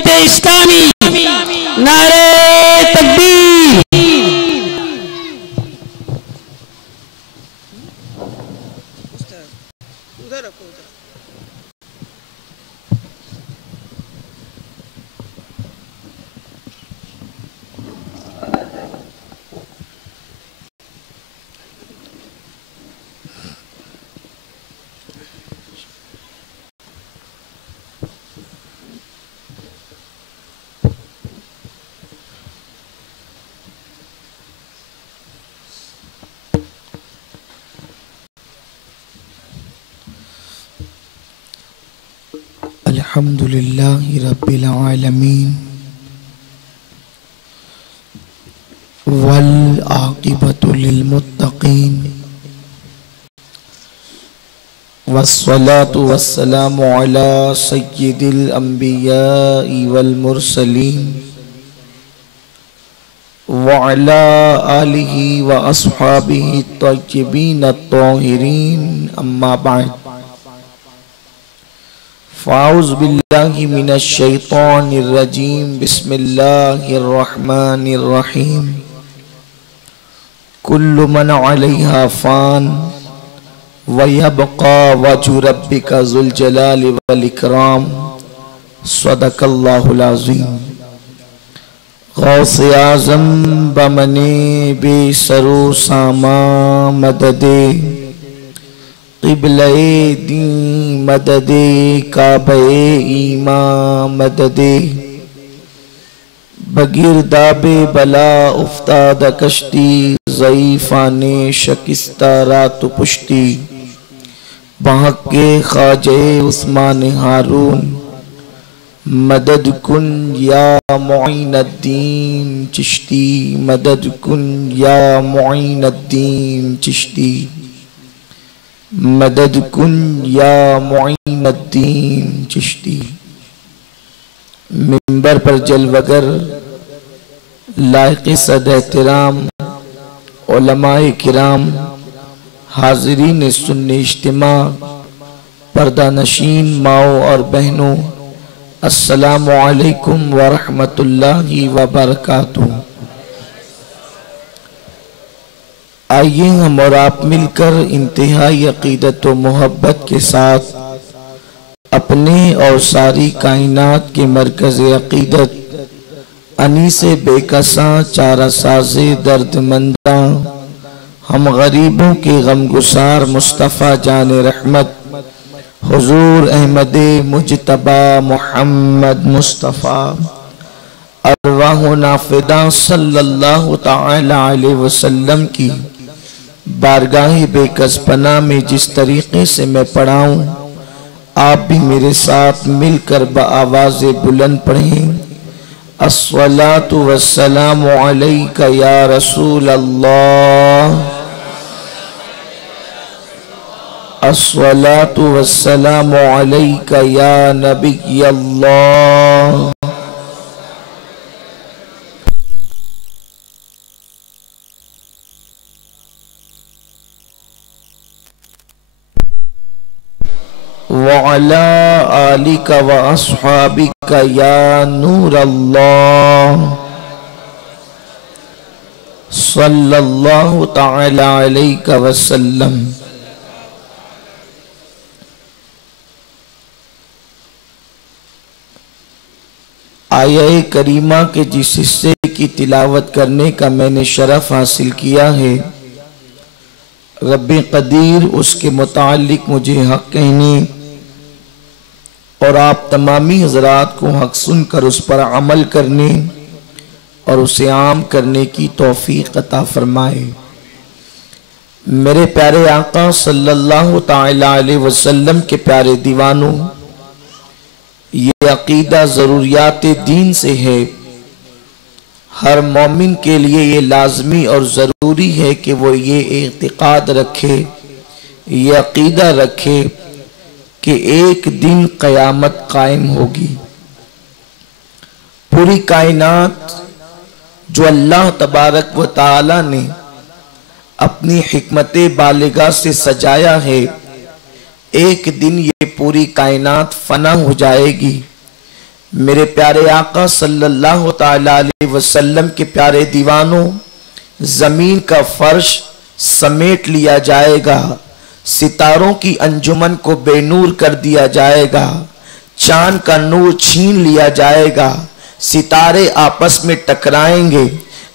जमात इस्लामी, नारे तकबीर। अल्हम्दुलिल्लाहि रब्बिल आलमीन वल आक़िबतु लिल मुत्तक़ीन वस्सलातु वस्सलामु अला सय्यिदिल अंबियाइ वल मुरसलीन व अला आलिहि व अस्हाबिहि तय्यिबीन अत्ताहिरीन अम्मा बाद। फ़ाउज़ बिल्लाहि मिनश शैतानिर रजीम बिस्मिल्लाहिर रहमानिर रहीम। कुल्लु मन अलैहा फ़ान व यबक़ा वजहु रब्बिका ज़ुल जलालि वल इकराम। सदक़ल्लाहुल अज़ीम। गौसे आज़म बमने बेसरो सामा मददे क़िबले दी मददे काबे ईमा मददे बगिरदाबे बला उफ्ताद कश्ती ज़ईफ़ाने शकिस्ता रात पुश्ती बहक़े ख़ाजे उस्मान हारून मदद कुन या मुईनुद्दीन चिश्ती मदद कुन या मुईनुद्दीन चिश्ती मदद कुन या मुईनुद्दीन चिश्ती। मिंबर पर जलवगर लायक़ सद एहतराम उलमाए किराम हाज़रीन सुन्नी इज्तिमा पर्दा नशीन माओ और बहनों, अस्सलामु अलैकुम व रहमतुल्लाहि व बरकातुहू। आइए हम और आप मिलकर इंतहाई अक़ीदत व मोहब्बत के साथ अपने और सारी कायनात के मरकज़ अक़ीदत अनीसे बेकसा चारा साज़े दर्दमंदा हम गरीबों के गमगुसार मुस्तफ़ा जान रहमत हुज़ूर अहमदे मुजतबा मोहम्मद मुस्तफ़ा अरवाहुना फ़िदा सल्लल्लाहु तआला अलैहि वसल्लम की बारगाह बेकसपना में जिस तरीक़े से मैं पढ़ाऊँ, आप भी मेरे साथ मिलकर बआवाज़े बुलंद पढ़ें। अस्सलातु वस्सलामु अलैका या रसूल अल्लाह, अस्सलातु वस्सलामु अलैका या नबी अल्लाह। वअला आलिका व अस्हाबिका या नूर अल्लाह सल्लल्लाहु तआला अलैका वसल्लम। आया करीमा के जिस हिस्से की तिलावत करने का मैंने शरफ हासिल किया है, रब्बे कदीर उसके मुतालिक मुझे हक कहने और आप तमामी हज़रात को हक सुनकर उस पर अमल करने और उसे आम करने की तौफीक अता फरमाए। मेरे प्यारे आका सल्लल्लाहु तआला अलैहि वसल्लम के प्यारे दीवानों, ये अकीदा ज़रूरियात दीन से है। हर मोमिन के लिए ये लाजमी और ज़रूरी है कि वो ये एतिक़ाद रखे, ये अकीदा रखे कि एक दिन क़यामत कायम होगी। पूरी कायनात जो अल्लाह तबारक व तआला ने अपनी हिकमत बालिगा से सजाया है, एक दिन ये पूरी कायनात फना हो जाएगी। मेरे प्यारे आका सल्लल्लाहु ताला अलैहि वसल्लम के प्यारे दीवानों, जमीन का फर्श समेट लिया जाएगा, सितारों की अंजुमन को बेनूर कर दिया जाएगा, चांद का नूर छीन लिया जाएगा, सितारे आपस में टकराएंगे।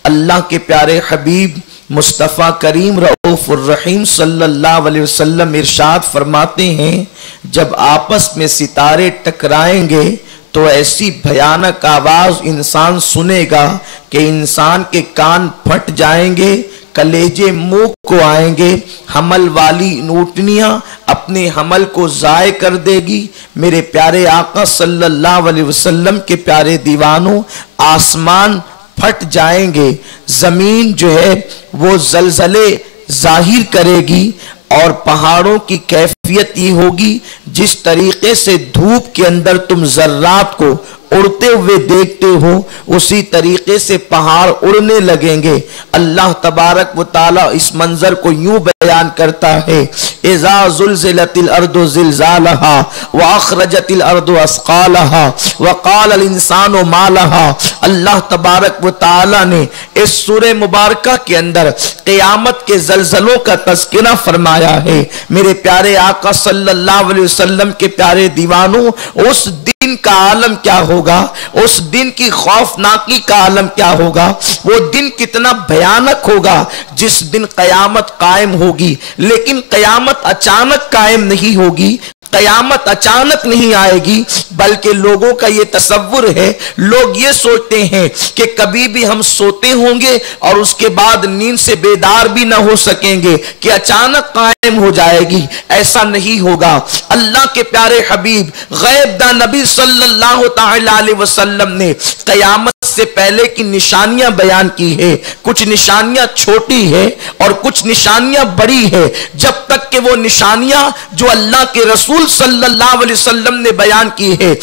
अल्लाह के प्यारे हबीब मुस्तफ़ा करीम रऊफ़ुर रहीम सल्लल्लाहु अलैहि वसल्लम इरशाद फरमाते हैं, जब आपस में सितारे टकराएंगे तो ऐसी भयानक आवाज इंसान सुनेगा कि इंसान के कान फट जाएंगे, कलेजे मुंह को आएंगे, हमल वाली ऊँटनियां अपने हमल को जाय कर देगी। मेरे प्यारे आका सल्लल्लाहु अलैहि वसल्लम के प्यारे दीवानों, आसमान फट जाएंगे, जमीन जो है वो जलजले जाहिर करेगी और पहाड़ों की कैफियत ये होगी जिस तरीके से धूप के अंदर तुम जर्रात को उड़ते हुए देखते हो, उसी तरीके से पहाड़ उड़ने लगेंगे। अल्लाह तबारक व ताला इस मंजर को यूं बयान करता है, इज़ा ज़ुल्ज़िलतिल अर्दु ज़िल्ज़ालहा व अख़रजतिल अर्दु अस्क़ालहा व क़ालल इंसानु मा लहा। अल्लाह तबारक व ताला ने इस सूरे मुबारका के अंदर क़यामत के ज़लज़लों का तज़किरा फरमाया है। मेरे प्यारे आका सल्लल्लाहु अलैहि वसल्लम के प्यारे दीवानों, उस दिन का आलम क्या होगा, उस दिन की खौफनाकी का आलम क्या होगा, वो दिन कितना भयानक होगा जिस दिन कयामत कायम होगी। लेकिन कयामत अचानक कायम नहीं होगी, कयामत अचानक नहीं आएगी, बल्कि लोगों का ये तसव्वुर है, लोग ये सोचते हैं कि कभी भी हम सोते होंगे और उसके बाद नींद से बेदार भी ना हो सकेंगे कि अचानक कायम हो जाएगी। ऐसा नहीं होगा। अल्लाह के प्यारे हबीब गैब दा नबी सल्लल्लाहु ताला अलैहि वसल्लम ने कयामत से पहले की निशानियां बयान की है। कुछ निशानियां छोटी है और कुछ निशानियां बड़ी है। जब तक कि वो निशानियां जो अल्लाह के रसूल सल्लल्लाहु अलैहि वसल्लम ने बयान की है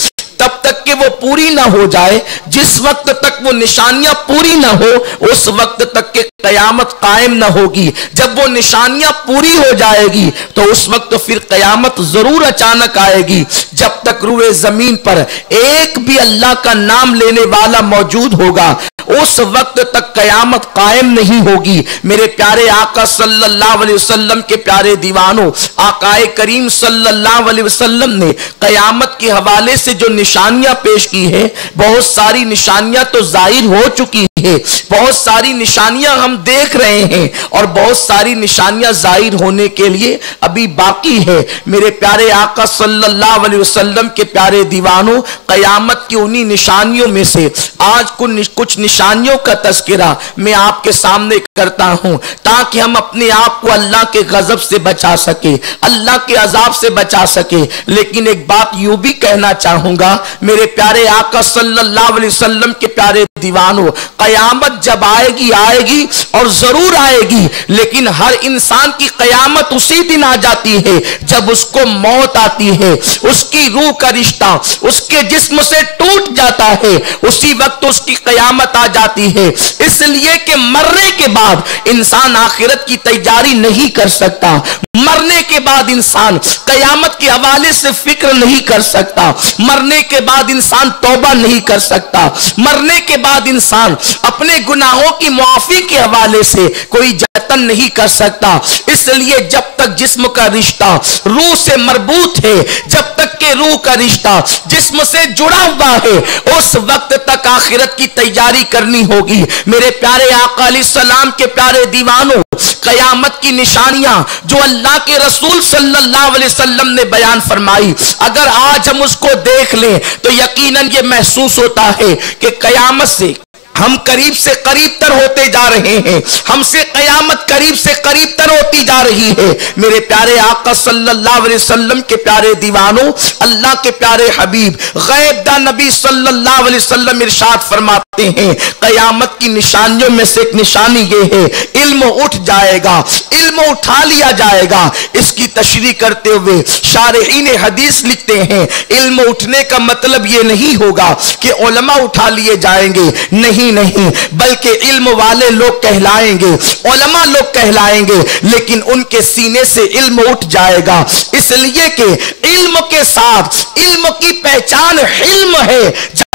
तब तक कि वो पूरी ना हो जाए, जिस वक्त तक वो निशानियां पूरी ना हो उस वक्त तक के कयामत कायम ना होगी। जब वो निशानियां पूरी हो जाएगी तो उस वक्त फिर कयामत जरूर अचानक आएगी। जब तक रूए जमीन पर एक भी अल्लाह का नाम लेने वाला मौजूद होगा उस वक्त तक कयामत कायम नहीं होगी। मेरे प्यारे आका सल्लल्लाहु अलैहि वसल्लम के प्यारे दीवानों, आकाए करीम सल्लल्लाहु अलैहि वसल्लम ने कयामत के हवाले से जो निशानियां पेश की है, बहुत सारी निशानियां तो जाहिर हो चुकी है, बहुत सारी निशानियां हम देख रहे हैं और बहुत सारी निशानियां जाहिर होने के लिए अभी बाकी है। मेरे प्यारे आका सल्लल्लाहु अलैहि वसल्लम के प्यारे दीवानों, कयामत की उन्हीं निशानियों में से आज कुछ निशानियों का तज़किरा मैं आपके सामने करता हूं ताकि हम अपने आप को अल्लाह के गजब से बचा सके, अल्लाह के अजाब से बचा सके। लेकिन एक बात यूं भी कहना चाहूंगा, मेरे प्यारे आका सल्लल्लाहु अलैहि वसल्लम के प्यारे दीवानों, कयामत जब आएगी आएगी और जरूर आएगी, लेकिन हर इंसान की कयामत उसी दिन आ जाती है जब उसको मौत आती है। उसकी रूह का रिश्ता उसके जिस्म से टूट जाता है, उसी वक्त उसकी कयामत आ जाती है। इसलिए कि मरने के बाद इंसान आखिरत की तैयारी नहीं कर सकता, मरने के बाद इंसान कयामत के हवाले से फिक्र नहीं कर सकता, मरने के बाद इंसान तौबा नहीं कर सकता, मरने के बाद इंसान अपने गुनाहों की मुआफी के हवाले से कोई जतन नहीं कर सकता। इसलिए जब तक जिस्म का रिश्ता रूह से मरबूत है, जब तक के रूह का रिश्ता जिस्म से जुड़ा हुआ है, उस वक्त तक आखिरत की तैयारी करनी होगी। मेरे प्यारे आका अलैहिस्सलाम के प्यारे दीवानों, कयामत की निशानियां जो अल्लाह के रसूल सल्लल्लाहु अलैहि वसल्लम ने बयान फरमाई, अगर आज हम उसको देख लें तो यकीनन ये महसूस होता है कि कयामत से हम करीब से करीब तर होते जा रहे हैं, हमसे कयामत करीब से करीब तर होती जा रही है। मेरे प्यारे आका सल्लल्लाहु अलैहि वसल्लम के प्यारे दीवानों, अल्लाह के प्यारे हबीब गैब दा नबी सल्लल्लाहु अलैहि वसल्लम इरशाद फरमाते हैं, कयामत की निशानियों में से एक निशानी ये है, इल्म उठ जाएगा, इल्म उठा लिया जाएगा। इसकी तशरीह करते हुए शारिहीन हदीस लिखते हैं, इल्म उठने का मतलब ये नहीं होगा कि उलमा उठा लिए जाएंगे, नहीं नहीं, बल्कि इल्म वाले लोग कहलाएंगे, उलमा लोग कहलाएंगे, लेकिन उनके सीने से इल्म उठ जाएगा। इसलिए कि इल्म के साथ इल्म की पहचान हिल्म है।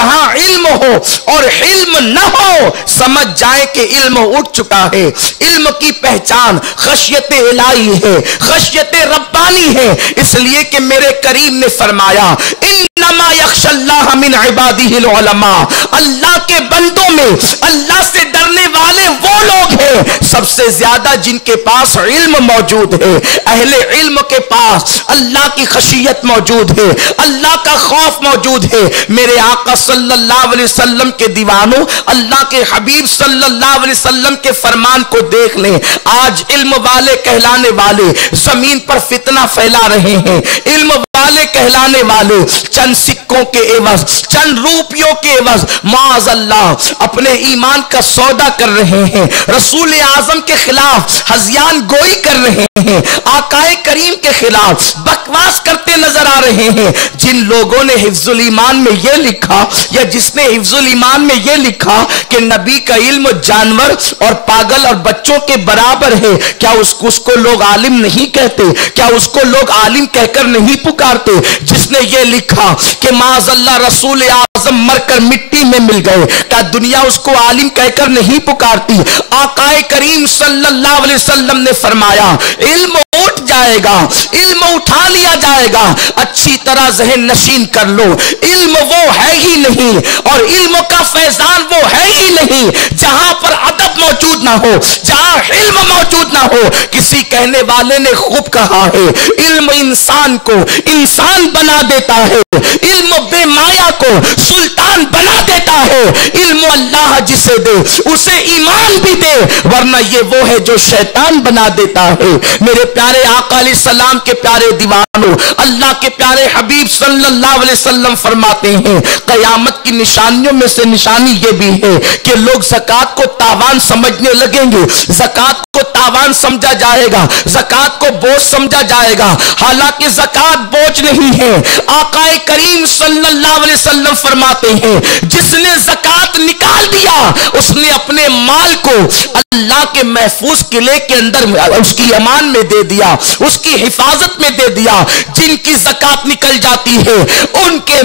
जहां इल्म हो और इल्म न हो, समझ जाए कि इल्म उठ चुका है। इल्म की पहचान खशियत इलाही है, खशियत रब्बानी है। इसलिए कि मेरे करीम ने फरमाया, इन्नमा यख्शल्लाह मिन इबादिहिल उलमा, अल्लाह के बंदों में अल्लाह से डरने वाले वो लोग हैं सबसे ज्यादा जिनके पास इल्म मौजूद है। अहले इल्म के पास अल्लाह की खशियत मौजूद है, अल्लाह का खौफ मौजूद है। मेरे आका सल्लल्लाहु अलैहि वसल्लम के दीवानों, अल्लाह के हबीब सल्लल्लाहु अलैहि वसल्लम के फरमान को देख लें। आज इल्म वाले कहलाने वाले जमीन पर फितना फैला रहे हैं। इल्म वाले कहलाने वाले चंद सिक्कों के एवज, चंद रूपियों के एवज माअज़ल्लाह अपने ईमान का सौदा कर रहे हैं। रसूल आजम के खिलाफ हज़ियान गोई कर रहे हैं, आकाए करीम के खिलाफ बकवास करते नजर आ रहे हैं। जिन लोगों ने हिफ्जुल ईमान में यह लिखा, या जिसने हिफ्जुल ईमान में यह लिखा कि नबी का इल्म जानवर और पागल और बच्चों के बराबर है, क्या उसको लोग आलिम नहीं कहते? क्या उसको लोग आलिम कहकर नहीं पुकारते? जिसने यह लिखा कि माअज़ल्लाह रसूल आजम मरकर मिट्टी में मिल गए, क्या दुनिया उसको आलिम कहकर नहीं पुकारती? आकाए करीम सल्लल्लाहु अलैहि वसल्लम ने फरमाया, इल्म उठ जाएगा, इल्म उठा लिया जाएगा। अच्छी तरह ज़हन नशीन कर लो, इल्म वो है ही नहीं और इल्म का फैजान वो है ही नहीं जहां पर अदब मौजूद ना हो, जहां इल्म मौजूद ना हो। किसी कहने वाले ने खूब कहा है, इल्म इंसान को इंसान बना देता है, इल्म बेमाया को सुल्तान बना देता है। इल्म अल्लाह जिसे दे उसे ईमान भी दे, वरना ये वो है जो शैतान बना देता है। मेरे प्यारे आका अलैहिस्सलाम के प्यारे दीवानों, अल्लाह के प्यारे हबीब सल्लल्लाहु अलैहि वसल्लम फरमाते हैं, कयामत की निशानियों में से निशानी ये भी है कि लोग ज़कात को तावान समझने लगेंगे, ज़कात को तावान समझा जाएगा, ज़कात को बोझ समझा जाएगा, हालांकि ज़कात बोझ नहीं है। आकाए करीम सल्लल्लाहु अलैहि वसल्लम फरमाते हैं, जिसने ज़कात निकाल दिया उसने अपने माल को अल्लाह के महफूज किले के अंदर उसकी अमान में दे दिया, उसकी हिफाजत में दे दिया। जिनकी ज़कात निकल जाती है उनके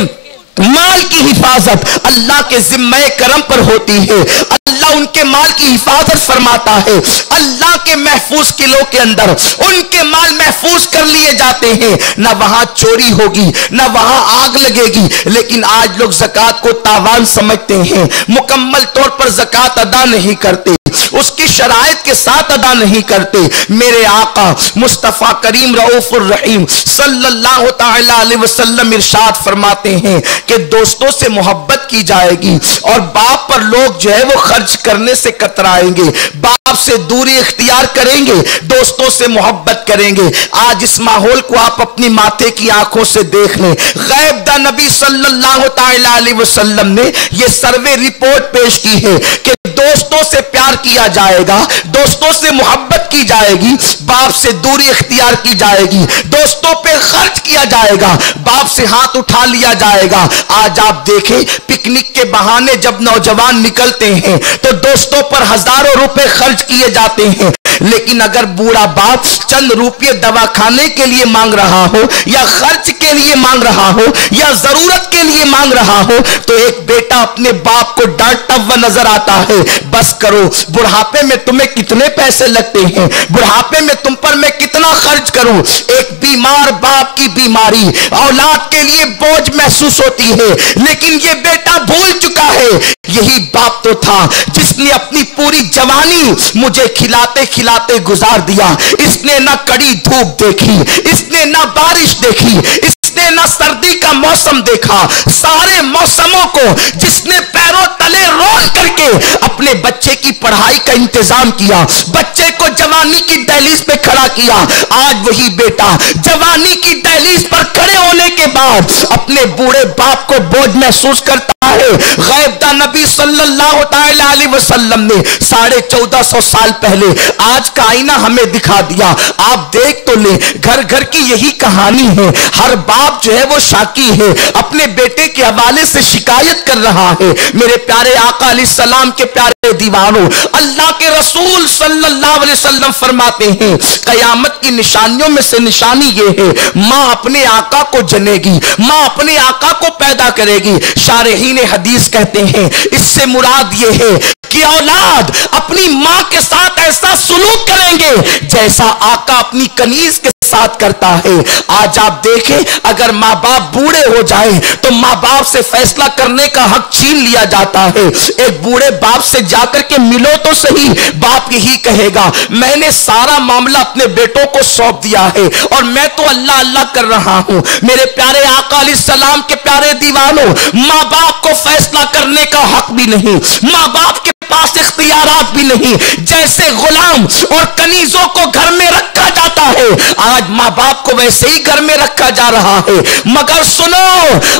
माल की हिफाजत अल्लाह के जिम्मे करम पर होती है। अल्लाह उनके माल की हिफाजत फरमाता है। अल्लाह के महफूज किलों के अंदर उनके माल महफूज कर लिए जाते हैं, ना वहां चोरी होगी, ना वहां आग लगेगी। लेकिन आज लोग ज़कात को तावान समझते हैं, मुकम्मल तौर पर ज़कात अदा नहीं करते, उसकी शराइत के साथ अदा नहीं करते। मेरे आका मुस्तफ़ा करीम रऊफुर रहीम सल्लल्लाहु तआला अलैहि वसल्लम इरशाद फरमाते हैं कि दोस्तों से मोहब्बत की जाएगी और बाप पर लोग जो है वो खर्च करने से कतराएंगे, बाप से दूरी इख्तियार करेंगे, दोस्तों से मोहब्बत करेंगे। आज इस माहौल को आप अपनी माथे की आंखों से देख लें। गैब दा नबी सल्लल्लाहु तआला अलैहि वसल्लम ने यह सर्वे रिपोर्ट पेश की है कि दोस्तों से प्यार किया जाएगा, दोस्तों से मोहब्बत की जाएगी, बाप से दूरी इख्तियार की जाएगी, दोस्तों पे खर्च किया जाएगा, बाप से हाथ उठा लिया जाएगा। आज आप देखें, पिकनिक के बहाने जब नौजवान निकलते हैं तो दोस्तों पर हजारों रुपए खर्च किए जाते हैं, लेकिन अगर बूढ़ा बाप चंद रुपये दवा खाने के लिए मांग रहा हो, या खर्च के लिए मांग रहा हो, या जरूरत के लिए मांग रहा हो, तो एक बेटा अपने बाप को डांटता हुआ नजर आता है, बस करो, बुढ़ापे में तुम्हें कितने पैसे लगते हैं, बुढ़ापे में तुम पर मैं कितना खर्च करूं। एक बीमार बाप की बीमारी औलाद के लिए बोझ महसूस होती है, लेकिन ये बेटा भूल चुका है, यही बाप तो था जिसने अपनी पूरी जवानी मुझे खिलाते खिलाते गुजार दिया। इसने ना कड़ी धूप देखी, इसने ना बारिश देखी, इसने ना सर्दी का मौसम देखा, सारे मौसमों को जिसने पैरों तले रोल करके अपने बच्चे की पढ़ाई का इंतजाम किया, बच्चे को जवानी की दहलीज पे खड़ा किया। आज वही बेटा जवानी की दहलीज पर खड़े होने के बाद अपने बूढ़े बाप को बोझ महसूस करता है। गैब दा नबी सल्लल्लाहु तआला अलैहि वसल्लम ने 1450 साल पहले आज का आईना हमें दिखा दिया। आप देख तो ले, घर घर की यही कहानी है। हर बाप जो है वो शाकी है, अपने बेटे के हवाले से शिकायत कर रहा है। मेरे प्यारे आका अलैहिस्सलाम के प्यारे दीवानों, अल्लाह के रसूल सल्लल्लाहु अलैहि वसल्लम फरमाते हैं कयामत की निशानियों में से निशानी ये है, मां अपने आका को जनेगी, मां अपने आका को पैदा करेगी। शारहीन हदीस कहते हैं इससे मुराद ये है कि औलाद अपनी मां के साथ ऐसा सुलूक करेंगे जैसा आका अपनी कनीज के साथ करता है। आज आप देखें, अगर माँ बाप बूढ़े हो जाए तो माँ बाप से फैसला करने का हक छीन लिया जाता है। एक बूढ़े बाप से जाकर के मिलो तो सही, बाप यही कहेगा मैंने सारा मामला अपने बेटों को सौंप दिया है और मैं तो अल्लाह अल्लाह कर रहा हूं। मेरे प्यारे आका अलैहिस्सलाम के प्यारे दीवानों, माँ बाप को फैसला करने का हक भी नहीं, माँ बाप के पास इख्तियारात भी नहीं। जैसे गुलाम और कनीजों को घर में रखा जाता है, आज माँ बाप को वैसे ही घर में रखा जा रहा है। मगर सुनो,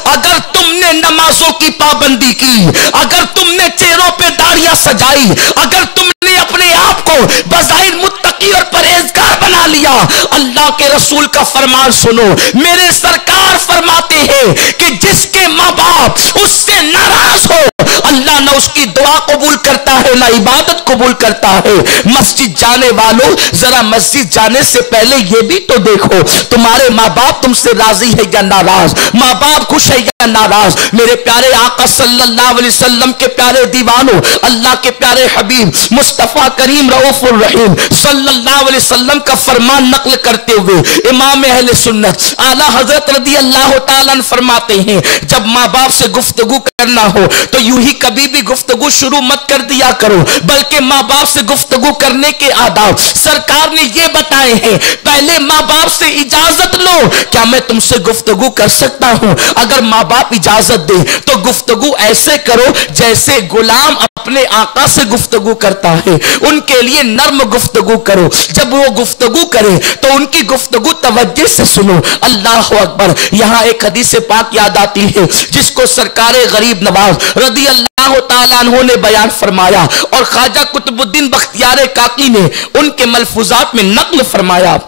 अगर तुमने नमाजों की पाबंदी की, अगर तुमने चेहरों पे दाढ़ियां सजाई, अगर तुमने अपने आप को बज़ाहिर मुत्तकी और परहेजगार बना लिया, अल्लाह के रसूल का फरमान सुनो। मेरे सरकार फरमाते हैं कि जिसके माँ बाप उससे नाराज हो, अल्लाह ना उसकी दुआ कबूल करता है ना इबादत कबूल करता है। मस्जिद जाने वालों, जरा मस्जिद जाने से पहले ये भी तो देखो तुम्हारे माँ बाप तुमसे राजी है या नाराज, माँ बाप खुश है या नाराज। मेरे प्यारे आका सल्लल्लाहु अलैहि वसल्लम के प्यारे दीवानों, अल्लाह के प्यारे हबीब मुस्तफा करीम रऊफुर रहीम सल्लल्लाहु अलैहि वसल्लम का फरमान नकल करते हुए इमाम अहले सुन्नत आला हजरत रदी अल्लाह ताला फरमाते हैं जब माँ बाप से गुफ्तगू करना हो तो यूं ही कभी भी गुफ्तगू शुरू मत कर दिया करो, बल्कि माँ बाप से गुफ्तगू करने के आदाब सरकार ने ये बताए हैं। पहले माँ बाप से इजाजत लो, क्या मैं तुमसे गुफ्तगू कर सकता हूं? अगर माँ बाप इजाजत दे तो गुफ्तगू ऐसे करो जैसे गुलाम अपने आका से गुफ्तगू करता है। उनके लिए नर्म गुफ्तगू करो, जब वो गुफ्तगू करे तो उनकी गुफ्तगू तवज्जो से सुनो। अल्लाह अकबर। यहां एक हदीस पाक याद आती है जिसको सरकारे गरीब नवाज रदी अल्लाह ताला अन्हु ने बयान फरमाया और ख्वाजा कुतुबुद्दीन बख्तियार काकी ने उनके मलफूजात में नक्ल फरमाया।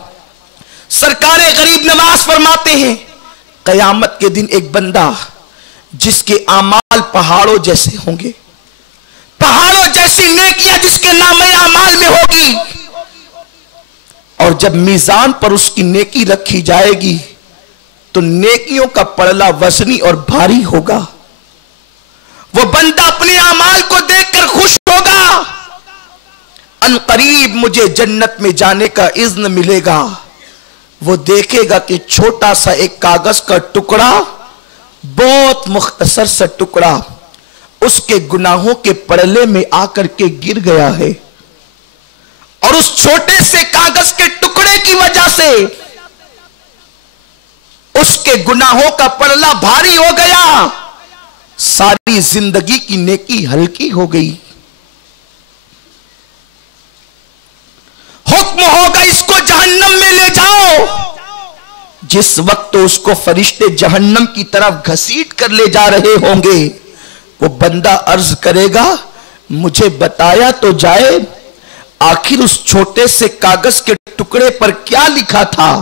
सरकारे गरीब नवाज फरमाते हैं कयामत के दिन एक बंदा जिसके आमाल पहाड़ों जैसे होंगे, पहाड़ों जैसी नेकियां जिसके नामे आमाल में होगी, और जब मीजान पर उसकी नेकी रखी जाएगी तो नेकियों का पड़ला वजनी और भारी होगा। वो बंदा अपने आमाल को देखकर खुश होगा, अनकरीब मुझे जन्नत में जाने का इज़्न मिलेगा। वो देखेगा कि छोटा सा एक कागज का टुकड़ा, बहुत मुख्तसर सा टुकड़ा उसके गुनाहों के पड़ले में आकर के गिर गया है, और उस छोटे से कागज के टुकड़े की वजह से उसके गुनाहों का पड़ला भारी हो गया, सारी जिंदगी की नेकी हल्की हो गई। हुक्म होगा इसको जहन्नम में ले जाओ। जिस वक्त तो उसको फरिश्ते जहन्नम की तरफ घसीट कर ले जा रहे होंगे, वो बंदा अर्ज करेगा मुझे बताया तो जाए, आखिर उस छोटे से कागज के टुकड़े पर क्या लिखा था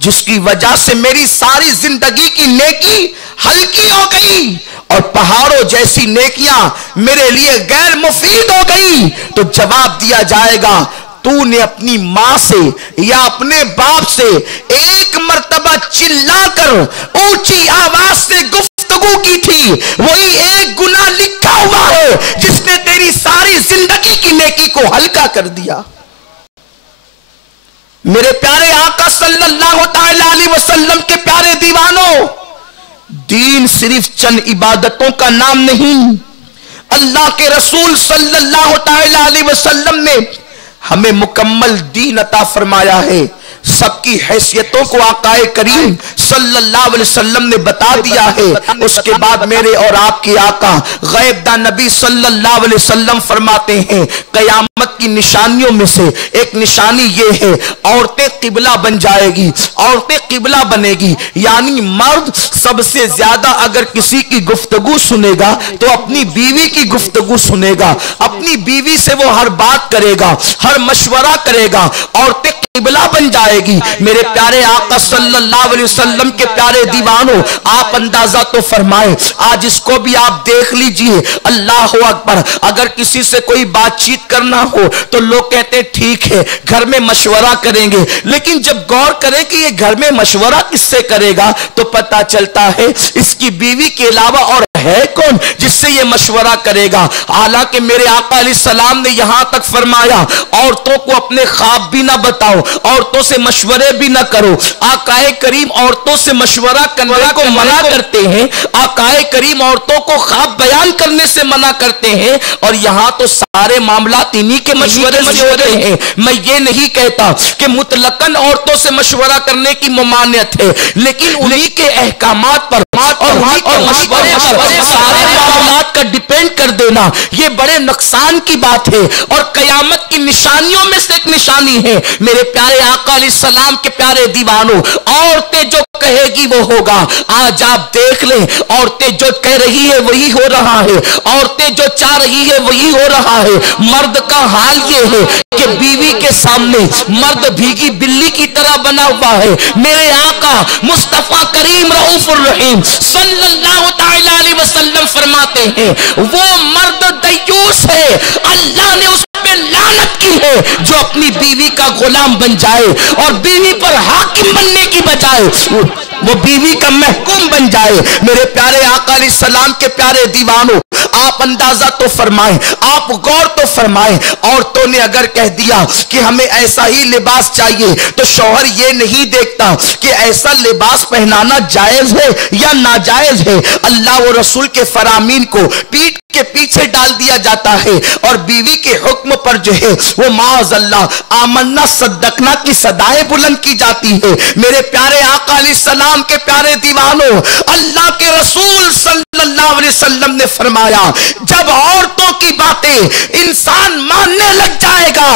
जिसकी वजह से मेरी सारी जिंदगी की नेकी हल्की हो गई और पहाड़ों जैसी नेकियां मेरे लिए गैर मुफीद हो गई। तो जवाब दिया जाएगा तूने अपनी मां से या अपने बाप से एक मर्तबा चिल्लाकर ऊंची आवाज से गुफ्तगू की थी, वही एक गुनाह लिखा हुआ है जिसने तेरी सारी जिंदगी की नेकी को हल्का कर दिया। मेरे प्यारे आका सल्लल्लाहु अलैहि वसल्लम के प्यारे दीवानों, दीन सिर्फ चंद इबादतों का नाम नहीं। अल्लाह के रसूल सल्लल्लाहु अलैहि वसल्लम ने हमें मुकम्मल दीन अता फरमाया है। सबकी हैसियतों को आकाए करीम सल्लल्लाहु अलैहि वसल्लम ने बता दिया है। उसके बाद मेरे और आपके आका गैबदा नबी सल्लल्लाहु अलैहि वसल्लम फरमाते हैं कयामत की निशानियों में से एक निशानी ये है, औरतें किबला बन जाएगी, औरतें किबला बनेगी। यानी मर्द सबसे ज्यादा अगर किसी की गुफ्तगू सुनेगा तो अपनी बीवी की गुफ्तगू सुनेगा, अपनी बीवी से वो हर बात करेगा, हर मशवरा करेगा। औरतें किबला बन जाएगी। आएगी। मेरे प्यारे आका सल्लल्लाहु अलैहि वसल्लम के प्यारे दीवानों, आप अंदाजा तो फरमाए, आज इसको भी आप देख लीजिए। अल्लाह अकबर। अगर किसी से कोई बातचीत करना हो तो लोग कहते हैं ठीक है घर में मशवरा करेंगे, लेकिन जब गौर करें कि ये घर में मशवरा किससे करेगा तो पता चलता है इसकी बीवी के अलावा और है कौन जिससे ये मशवरा करेगा। हालांकि मेरे आका अलैहिस्सलाम ने यहां तक फरमाया औरतों को अपने ख्वाब भी ना बताओ, औरतों से मशवरे भी ना करो। आकाए करीम औरतों से मशवरा करने को मना करते हैं, आकाए करीम औरतों को ख्वाब बयान करने से मना करते हैं, और यहां तो सारे मामला इन्हीं के मशवरे से होते हैं। मैं ये नहीं कहता कि मुतलकन औरतों से मशवरा करने की ममानियत है, लेकिन उन्हीं के अहकामात पर और उन्हीं के मशवरे पर सारे मामलात का डिपेंड कर देना ये बड़े नुकसान की बात है और कयामत की निशानियों में से एक निशानी है। मेरे प्यारे आका अलैहिस्सलाम के प्यारे दीवानों, औरतें जो कहेगी वो होगा। आज आप देख लें, औरतें जो कह रही है वही हो रहा है, औरतें जो चाह रही है वही हो रहा है। मर्द का हाल ये है कि बीवी के सामने मर्द भीगी बिल्ली की तरह बना हुआ है। मेरे आका मुस्तफा करीम रऊफुर रहीम सल्लल्लाहु तआला अलैहि वसल्लम फरमाते हैं वो मर्द दयूस है, अल्लाह ने उस पे लानत की है जो अपनी बीवी का गुलाम बन जाए और बीवी पर हाकिम बनने की बजाय वो बीवी का महकूम बन जाए। मेरे प्यारे आका अलैहिस्सलाम के प्यारे दीवानों, आप अंदाजा तो फरमाएं, आप गौर तो फरमाएं। औरतों ने अगर कह दिया कि हमें ऐसा ही लिबास चाहिए तो शौहर ये नहीं देखता कि ऐसा लिबास पहनाना जायज है या नाजायज है। अल्लाह और रसूल के फरामीन को पीठ के पीछे डाल दिया जाता है और बीवी के हुक्म पर जो है वो माअज़ल्लाह आमन्ना सद्दकना की सदाएं बुलंद की जाती है। मेरे प्यारे आका अलैहिस्सलाम के प्यारे दीवानों, अल्लाह के रसूल सल्लल्लाहु अलैहि वसल्लम ने फरमाया जब औरतों की बातें इंसान मानने लग जाएगा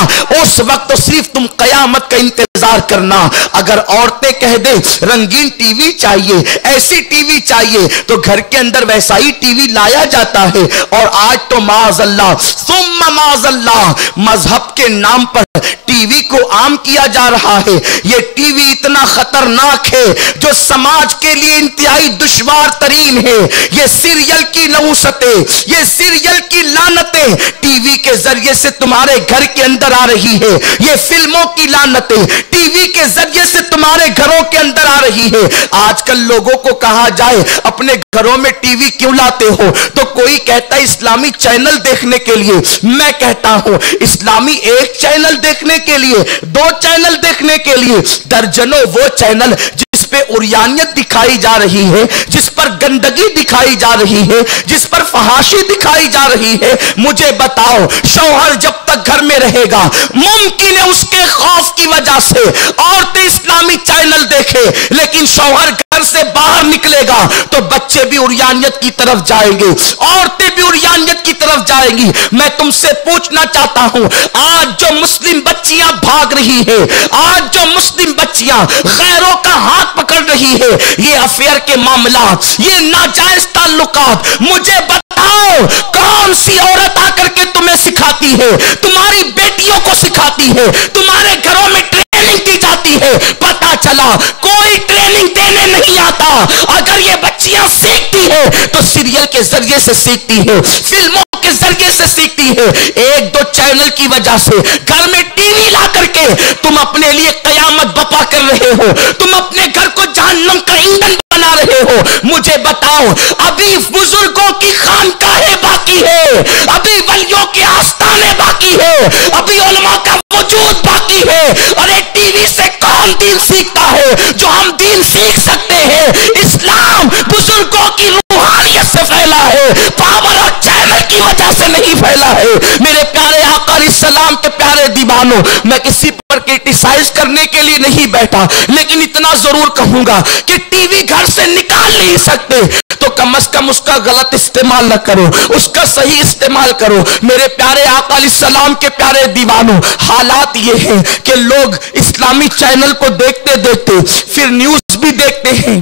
उस वक्त तो सिर्फ तुम कयामत का इंतजार करना। अगर औरतें कह दे रंगीन टीवी चाहिए, ऐसी टीवी चाहिए, तो घर के अंदर वैसा ही टीवी लाया जाता है। और आज तो माअज़ल्लाह सुम्मा माअज़ल्लाह मजहब के नाम पर टीवी को आम किया जा रहा है। ये टीवी इतना खतरनाक है जो समाज के लिए इंतहाई दुश्वार तरीन है। ये सीरियल की नहुसतें, ये सीरियल की लानतें टीवी के जरिए से तुम्हारे घर के अंदर आ रही है। ये फिल्मों की लानतें टीवी के जरिए से तुम्हारे घरों के अंदर आ रही है। आजकल लोगों को कहा जाए अपने घरों में टीवी क्यों लाते हो तो कोई कहता है इस्लामी चैनल देखने के लिए। मैं कहता हूं इस्लामी एक चैनल देखने के लिए, दो चैनल देखने के लिए, दर्जनों वो चैनल जिस पे उरियानियत दिखाई जा रही है, जिस पर गंदगी दिखाई जा रही है, जिस पर फहाशी दिखाई जा रही है। मुझे बताओ शौहर जब तक घर में रहेगा मुमकिन है उसके खौफ की वजह से औरतें इस्लामी चैनल देखे, लेकिन शौहर घर से बाहर निकलेगा तो बच्चे भी उरियानियत की तरफ जाएंगे, औरतें भी उरियानियत की तरफ जाएंगी। मैं तुमसे पूछना चाहता हूं आज जो मुस्लिम बच्चियां भाग रही है, आज जो मुस्लिम बच्चियां गैरों का हाथ पकड़ रही है, ये अफेयर के मामला, ये नाजायज ताल्लुकात, मुझे बताओ कौन सी औरत आकर के तुम्हें सिखाती है? तुम्हारी बेटियों को सिखाती है, तुम्हारे घरों में ट्रेनिंग दी जाती है। पता चला कोई ट्रेनिंग देने नहीं आता। अगर ये बच्चियां सीखती है तो सीरियल के जरिए से सीखती है, फिल्मों के जरिए से सीखती है। एक दो चैनल की वजह से घर में टीवी ला करके तुम अपने लिए कयामत बपा कर रहे हो, तुम अपने घर को जहन्नम का ईंधन बना रहे हो। मुझे बताओ अभी बुजुर्गों की खानकाहें बाकी है, अभी वलियों के आस्थाने बाकी है, अभी उलमा का वजूद बाकी है। अरे टीवी से कौन दीन सीखता है? जो हम दीन सीख सकते हैं इस्लाम बुजुर्गों की रूहानियत से फैला है, पावर और चैनल की वजह से नहीं फैला है। मेरे प्यारे आका अलैहिस्सलाम के प्यारे दीवानों, मैं किसी पर क्रिटिसाइज करने के लिए नहीं बैठा, लेकिन इतना जरूर कहूंगा कि टीवी घर से निकाल नहीं सकते तो कम से कम उसका गलत इस्तेमाल न करो, उसका सही इस्तेमाल करो। मेरे प्यारे आका अलैहिस्सलाम के प्यारे दीवानों, हालात ये हैं कि लोग इस्लामी चैनल को देखते देखते फिर न्यूज भी देखते हैं।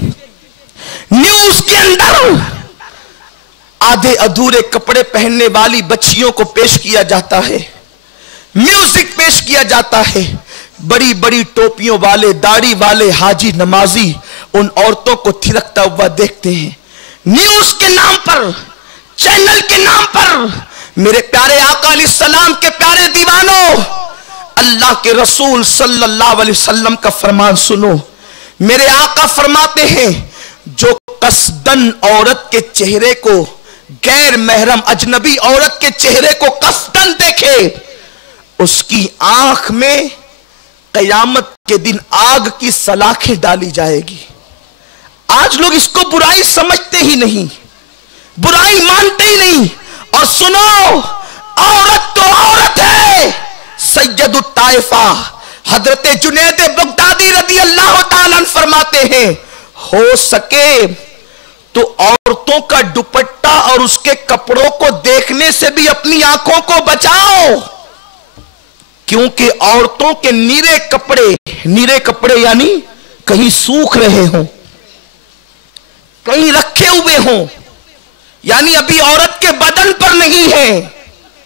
न्यूज के अंदर आधे अधूरे कपड़े पहनने वाली बच्चियों को पेश किया जाता है, म्यूजिक पेश किया जाता है, बड़ी बड़ी टोपियों वाले, दाढ़ी वाले हाजी नमाजी उन औरतों को थिरकता हुआ देखते हैं। न्यूज के नाम पर, चैनल के नाम पर। मेरे प्यारे आका अलैहिस्सलाम के प्यारे दीवानों, अल्लाह के रसूल सल्लल्लाहु अलैहि वसल्लम का फरमान सुनो। मेरे आका फरमाते हैं, जो कसदन औरत के चेहरे को, गैर महरम अजनबी औरत के चेहरे को कसदन देखे, उसकी आंख में कयामत के दिन आग की सलाखें डाली जाएगी। आज लोग इसको बुराई समझते ही नहीं, बुराई मानते ही नहीं। और सुनो, औरत तो औरत है। सैयदुत ताइफा हजरत जुनैद बगदादी रज़ी अल्लाह ताला अन्हु फरमाते हैं, हो सके तो औरतों का दुपट्टा और उसके कपड़ों को देखने से भी अपनी आंखों को बचाओ, क्योंकि औरतों के नीरे कपड़े यानी कहीं सूख रहे हों, कहीं रखे हुए हों, यानी अभी औरत के बदन पर नहीं है,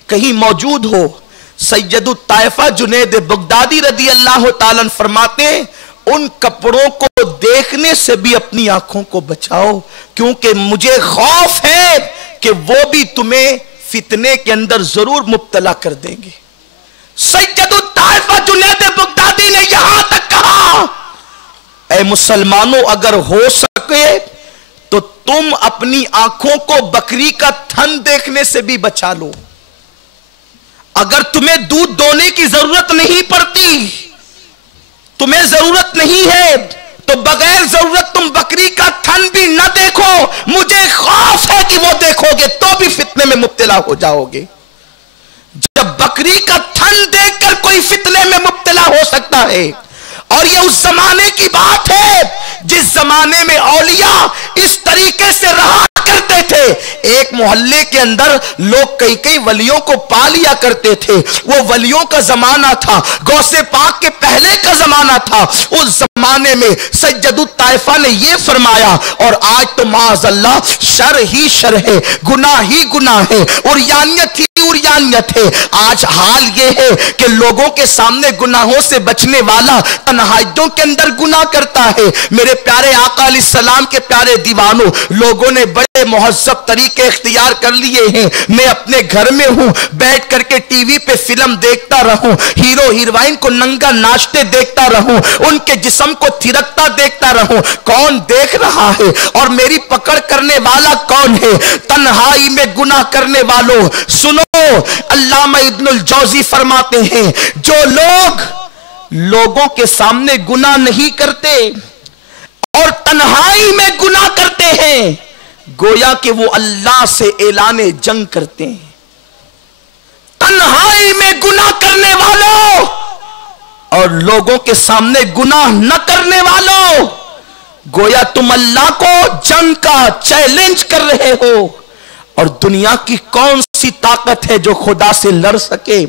कहीं मौजूद हो। सैयदुत ताइफा जुनैद बगदादी रज़ी अल्लाह ताला अन्हु फरमाते, उन कपड़ों को देखने से भी अपनी आंखों को बचाओ, क्योंकि मुझे खौफ है कि वो भी तुम्हें फितने के अंदर जरूर मुब्तला कर देंगे। सैयदुत ताइफा जुनैद बगदादी ने यहां तक कहा, ऐ मुसलमानों, अगर हो सके तो तुम अपनी आंखों को बकरी का थन देखने से भी बचा लो। अगर तुम्हें दूध दोने की जरूरत नहीं पड़ती, तुम्हें जरूरत नहीं है, तो बगैर जरूरत तुम बकरी का थन भी न देखो। मुझे खौफ है कि वो देखोगे तो भी फितने में मुब्तला हो जाओगे। जब बकरी का थन देखकर कोई फितने में मुब्तला हो सकता है, और ये उस जमाने की बात है जिस जमाने में औलिया इस तरीके से रहा करते थे। एक मोहल्ले के अंदर लोग कई कई वलियों को पा लिया करते थे। वो वलियों का जमाना था, गौसे पाक के पहले का जमाना था। उस जमाने में सैयदुत ताइफा ने ये फरमाया, और आज तो माअज़ल्लाह शर ही शर है, गुनाह ही गुनाह है, उरियानियत ही उरियानियत है। आज हाल ये है कि लोगों के सामने गुनाहों से बचने वाला तन्हाइयों के अंदर गुनाह करता है। मेरे प्यारे आका अलैहिस्सलाम के प्यारे दीवानों, लोगों ने बड़े मुहज़्ज़ब तरीके इख्तियार कर लिए हैं। मैं अपने घर में हूं, बैठ करके टीवी पे फिल्म देखता रहूं, हीरो हीरोइन को नंगा नाचते देखता रहूं, उनके जिस्म को थिरकता देखता रहूं, कौन देख रहा है और मेरी पकड़ करने वाला कौन है? तन्हाई में गुनाह करने वालों सुनो, अल्लामा इब्नुल जौज़ी फरमाते हैं, जो लोग लोगों के सामने गुनाह नहीं करते और तन्हाई में गुनाह करते हैं, गोया कि वो अल्लाह से ऐलाने जंग करते हैं। तन्हाई में गुनाह करने वालों और लोगों के सामने गुनाह न करने वालों, गोया तुम अल्लाह को जंग का चैलेंज कर रहे हो। और दुनिया की कौन सी ताकत है जो खुदा से लड़ सके?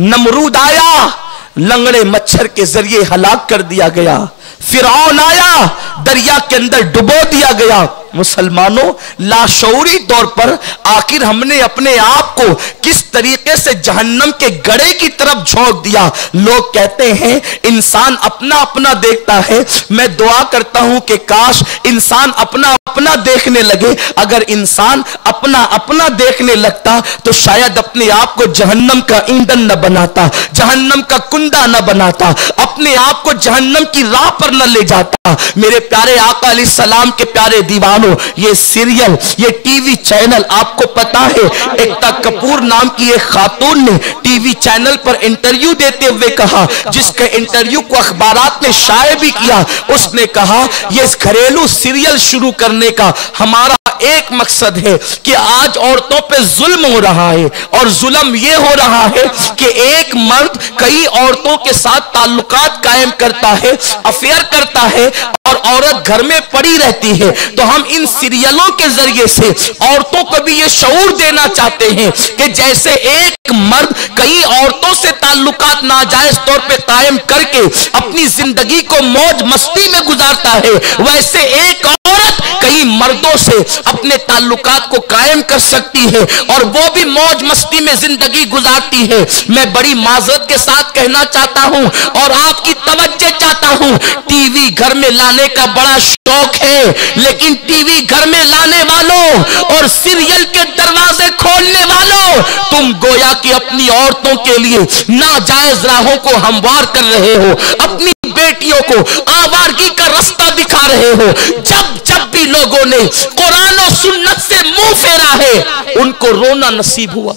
नमरूद आया, लंगड़े मच्छर के जरिए हलाक कर दिया गया। फिरौन आया, दरिया के अंदर डुबो दिया गया। मुसलमानों, लाशऊरी तौर पर आखिर हमने अपने आप को किस तरीके से जहन्नम के गड़े की तरफ झोंक दिया। लोग कहते हैं इंसान अपना अपना देखता है। मैं दुआ करता हूं कि काश इंसान अपना अपना देखने लगे। अगर इंसान अपना अपना देखने लगता तो शायद अपने आप को जहन्नम का ईंधन न बनाता, जहन्नम का कुंडा न बनाता, अपने आप को जहन्नम की राह पर न ले जाता। मेरे प्यारे आका अलैहिस्सलाम के प्यारे दीवानों, ये सीरियल, ये टीवी चैनल, आपको पता है एकता कपूर नाम की एक खातून ने टीवी चैनल पर इंटरव्यू देते हुए कहा, जिसके इंटरव्यू को अखबारात ने शाये भी किया। उसने कहा, ये घरेलू सीरियल शुरू करने का हमारा एक मकसद है कि आज औरतों पे जुल्म हो रहा है, और जुल्म ये हो रहा है कि एक मर्द कई औरतों के साथ ताल्लुकात कायम करता है, अफेयर करता है, और औरत घर में पड़ी रहती है। तो हम इन सीरियलों के जरिए से औरतों को भी ये शऊर देना चाहते हैं कि जैसे एक मर्द कई औरतों से ताल्लुकात नाजायज तौर पे कायम करके अपनी जिंदगी को मौज मस्ती में गुजारता है, वैसे एक औरत कई मर्दों से अपने ताल्लुकात को कायम कर सकती है और वो भी मौज मस्ती में जिंदगी गुजारती है। मैं बड़ी माजरत के साथ कहना चाहता हूं और आपकी तवज्जो चाहता हूं, टीवी घर में लाने का बड़ा शौक है, लेकिन टीवी घर में लाने वालों और सीरियल के दरवाजे खोलने वालों, तुम गोया कि अपनी औरतों के लिए नाजायज राहों को हमवार कर रहे हो, अपनी बेटियों को आवारगी का रास्ता दिखा रहे हो। जब जब भी लोगों ने कुरान और सुन्नत से मुंह फेरा है, उनको रोना नसीब हुआ।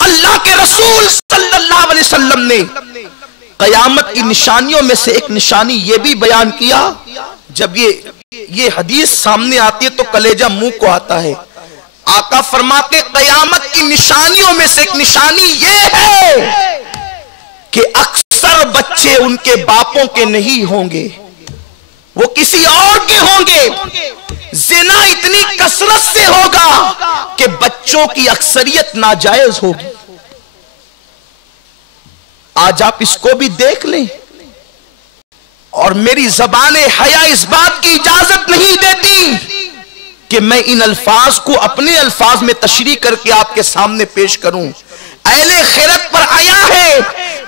अल्लाह के रसूल सल्लल्लाहु अलैहि वसल्लम ने कयामत की निशानियों में से एक निशानी यह भी बयान किया, जब ये हदीस सामने आती है तो कलेजा मुंह को आता है। आका फरमाते कयामत की निशानियों में से एक निशानी यह है कि अक्सर बच्चे उनके बापों के नहीं होंगे, वो किसी और के होंगे। जिना इतनी कसरत से होगा कि बच्चों की अक्सरियत नाजायज होगी। आज आप इसको भी देख लें, और मेरी ज़बाने हया इस बात की इजाजत नहीं देती कि मैं इन अल्फाज को अपने अल्फाज में तशरीह करके आपके सामने पेश करूं। अहले खैरत पर आया है,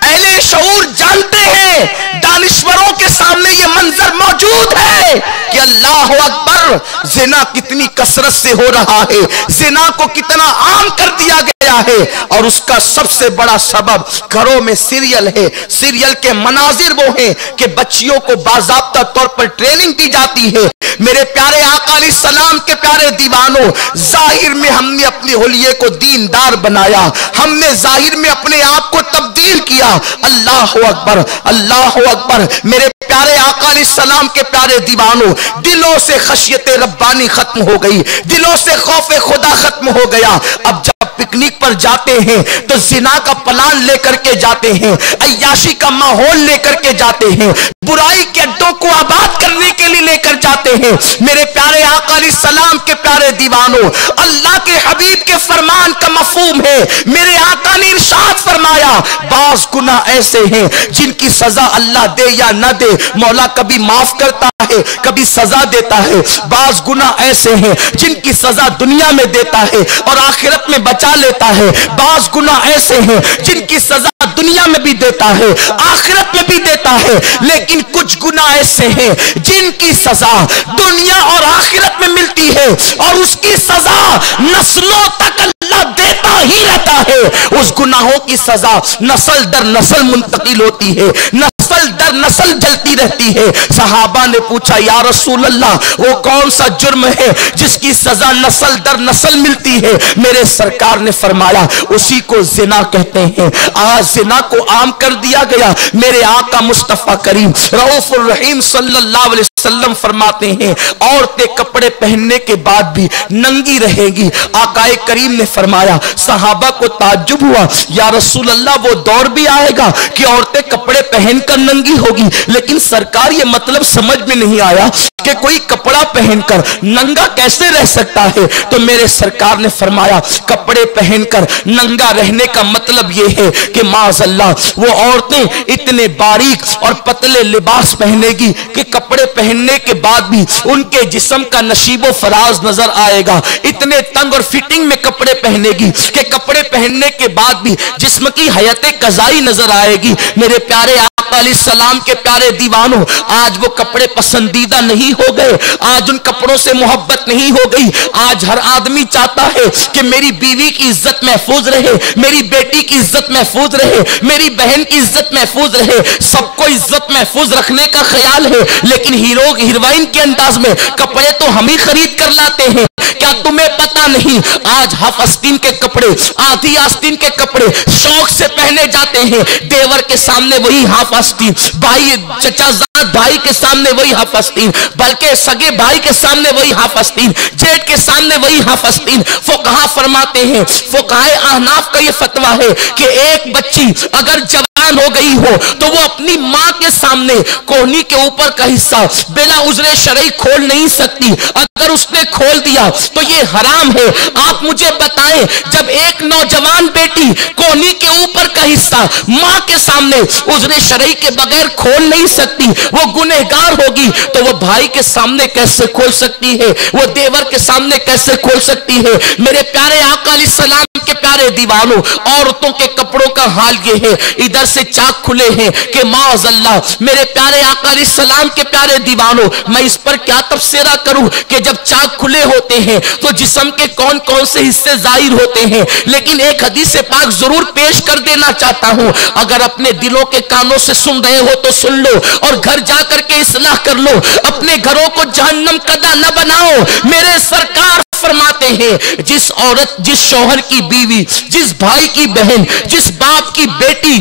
अहले शऊर जानते हैं, दानिश्वरों के सामने ये मंजर मौजूद है कि अल्लाह अकबर, जिना कितनी कसरत से हो रहा है, जिना को कितना आम कर दिया गया है, और उसका सबसे बड़ा सबब घरों में सीरियल है। सीरियल के मनाजिर वो हैं कि बच्चियों को बाज़ाब्ता तौर पर ट्रेनिंग दी जाती है। मेरे प्यारे आका अलैहिस्सलाम के प्यारे दीवानों, जाहिर में हमने अपने होलिये को दीनदार बनाया, हमने जाहिर में अपने आप को तब्दील किया। अल्लाह अकबर, अल्लाह अकबर। मेरे प्यारे आका अलैहिस्सलाम के प्यारे दीवानों, दिलों से खशियत रब्बानी खत्म हो गई, दिलों से खौफ खुदा खत्म हो गया। अब जब पिकनिक पर जाते हैं तो जिना का प्लान लेकर के जाते हैं, अय्याशी का माहौल लेकर के जाते हैं, बुराई के अड्डों को आबाद करने के लिए लेकर जाते हैं। मेरे प्यारे आका अलैहिस्सलाम के प्यारे दीवानों, अल्लाह के हबीब के फरमान का मफहूम है। मेरे आका ने इरशाद फरमाया, बाज गुनाह ऐसे हैं जिनकी सजा अल्लाह दे या न दे, मौला कभी माफ करता है, कभी सजा देता है। बाज गुनाह ऐसे हैं जिनकी सजा दुनिया में देता है और आखिरत में बचा लेता है। बाज गुनाह ऐसे हैं जिनकी सजा दुनिया में भी देता है, आखिरत में भी देता है। लेकिन कुछ गुनाह ऐसे हैं जिनकी सजा दुनिया और आखिरत में मिलती है और उसकी सजा नस्लों तक अल्लाह देता ही रहता है। उस गुनाहों की सजा नस्ल दर नस्ल मुंतकिल होती है, नस्ल दर नस्ल जलती रहती है। सहाबा ने पूछा, या रसूल अल्लाह, वो कौन सा जुर्म है जिसकी सजा नस्ल दर नस्ल मिलती है? मेरे सरकार ने फरमाया, उसी को जिना कहते हैं। आज जिना को आम कर दिया गया। मेरे आका मुस्तफा करीम रऊफुर रहीम सल्लल्लाहु अलैहि वसल्लम फरमाते हैं, औरतें कपड़े पहनने के बाद भी नंगी रहेंगी। आकाए करीम ने फरमाया, सहाबा को ताज्जुब हुआ, या रसूल अल्लाह, वो दौर भी आएगा कि औरतें कपड़े पहनकर नंगी होगी। लेकिन सरकार, ये मतलब समझ में नहीं आया कि कोई कपड़ा पहनकर नंगा कैसे रह सकता है? तो मेरे सरकार ने फरमाया, कपड़े पहनकर नंगा रहने का मतलब यह है कि माज़अल्लाह वो औरतें इतने बारीक और पतले लिबास पहनेगी कि कपड़े पहनने के बाद भी उनके जिस्म का नशीबो फराज नजर आएगा। इतने तंग और फिटिंग में कपड़े पहनेगी कि कपड़े पहनने के बाद भी जिस्म की हयते कज़ाई नजर आएगी। मेरे प्यारे आका अलैहिस्सलाम के प्यारे दीवानों, आज वो कपड़े पसंदीदा नहीं हो गए, आज उन कपड़ों से मोहब्बत नहीं हो गई। आज हर आदमी चाहता है कि मेरी बीवी की इज्जत महफूज रहे, मेरी बेटी की इज्जत महफूज रहे, मेरी बहन की इज्जत महफूज रहे। सबको इज्जत महफूज रखने का ख्याल है, लेकिन हीरो हीरोइन के अंदाज में कपड़े तो हम ही खरीद कर लाते हैं। क्या तुम्हें पता नहीं, आज हाफ आस्तीन के कपड़े, आधी आस्तीन के कपड़े शौक से पहने जाते हैं। देवर के सामने वही हाफ आस्तीन, भाई चचाजाद भाई के सामने वही हाफ आस्तीन, बल्कि सगे भाई के सामने वही हाफ आस्तीन, जेठ के सामने वही हाफ आस्तीन। फुकहा फरमाते हैं, फुकहाए अहनाफ का ये फतवा है कि एक बच्ची अगर जवान जवान हो गई हो तो वो अपनी मां के सामने कोहनी के ऊपर का हिस्सा बिना उज़्र शरई खोल नहीं सकती। अगर उसने खोल दिया तो ये हराम है। आप मुझे बताएं, जब एक नौजवान बेटी कोहनी के ऊपर का हिस्सा मां के सामने उज़्र शरई के बगैर खोल नहीं सकती, वो गुनहगार होगी, तो वो भाई के सामने कैसे खोल सकती है? वो देवर के सामने कैसे खोल सकती है? मेरे प्यारे आका अलैहिस्सलाम के प्यारे दीवानों, औरतों के कपड़ों का हाल ये है, इधर से चाक खुले हैं कि माअज़ल्लाह। मेरे प्यारे आका अलैहिस्सलाम के प्यारे दीवानों, मैं इस पर क्या तफसीरा करूं कि जब चाक खुले होते हैं तो जिस्म के कौन कौन से हिस्से जाहिर होते हैं। लेकिन एक हदीस पाक जरूर पेश कर देना चाहता हूं, अगर अपने दिलों के कानों से सुन रहे हो तो सुन लो और घर जाकर के इस्लाह कर लो। अपने घरों को जहन्नम कदा न बनाओ। मेरे सरकार फरमाते हैं, जिस औरत, जिस शौहर की बीवी, जिस भाई की बहन, जिस बाप की बेटी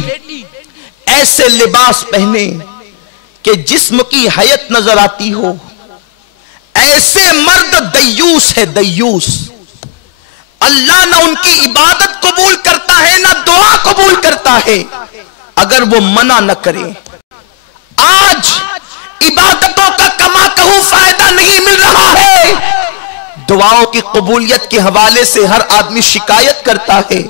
ऐसे लिबास पहने कि जिस्म की हयत नजर आती हो, ऐसे मर्द दय्यूस है, दय्यूस। अल्लाह ना उनकी इबादत कबूल करता है ना दुआ कबूल करता है अगर वो मना न करे। आज इबादतों का कमा कहूं फायदा नहीं मिल रहा है। दुआओं की कबूलियत के हवाले से हर आदमी शिकायत करता है,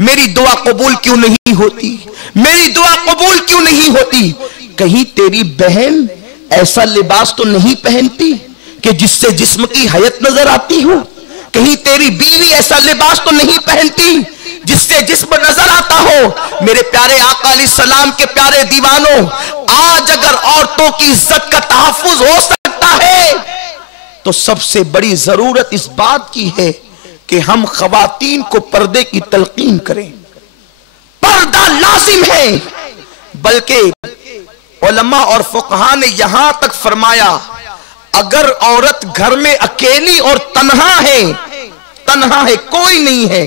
मेरी दुआ कबूल क्यों नहीं होती, मेरी दुआ कबूल क्यों नहीं होती। कहीं तेरी बहन ऐसा लिबास तो नहीं पहनती कि जिससे जिस्म की हयत नजर आती हो? कहीं तेरी बीवी ऐसा लिबास तो नहीं पहनती जिससे जिस्म नजर आता हो? मेरे प्यारे आका अलैहिस्सलाम के प्यारे दीवानों, आज अगर औरतों की इज्जत का तहफ्फुज हो सकता है तो सबसे बड़ी जरूरत इस बात की है कि हम खवातीन को पर्दे की तलकीन करें। पर्दा लाजिम है, बल्कि उलमा और फुकहा ने यहां तक फरमाया, अगर औरत घर में अकेली और तन्हा है, कोई नहीं है,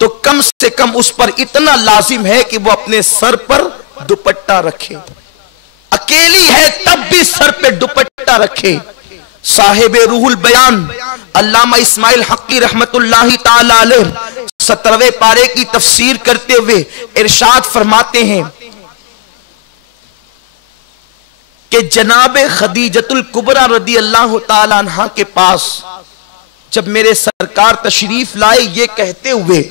तो कम से कम उस पर इतना लाजिम है कि वो अपने सर पर दुपट्टा रखे। अकेली है तब भी सर पे दुपट्टा रखे। साहिब रूहुल बयान अल्लामा इस्माइल हक्की रहमतुल्लाहि ताला अलैह 17वें पारे की तफसीर करते हुए इरशाद फरमाते हैं कि जनाब खदीजतुल कुबरा रदी अल्लाह ताला अन्हा के पास जब मेरे सरकार तशरीफ लाए, ये कहते हुए,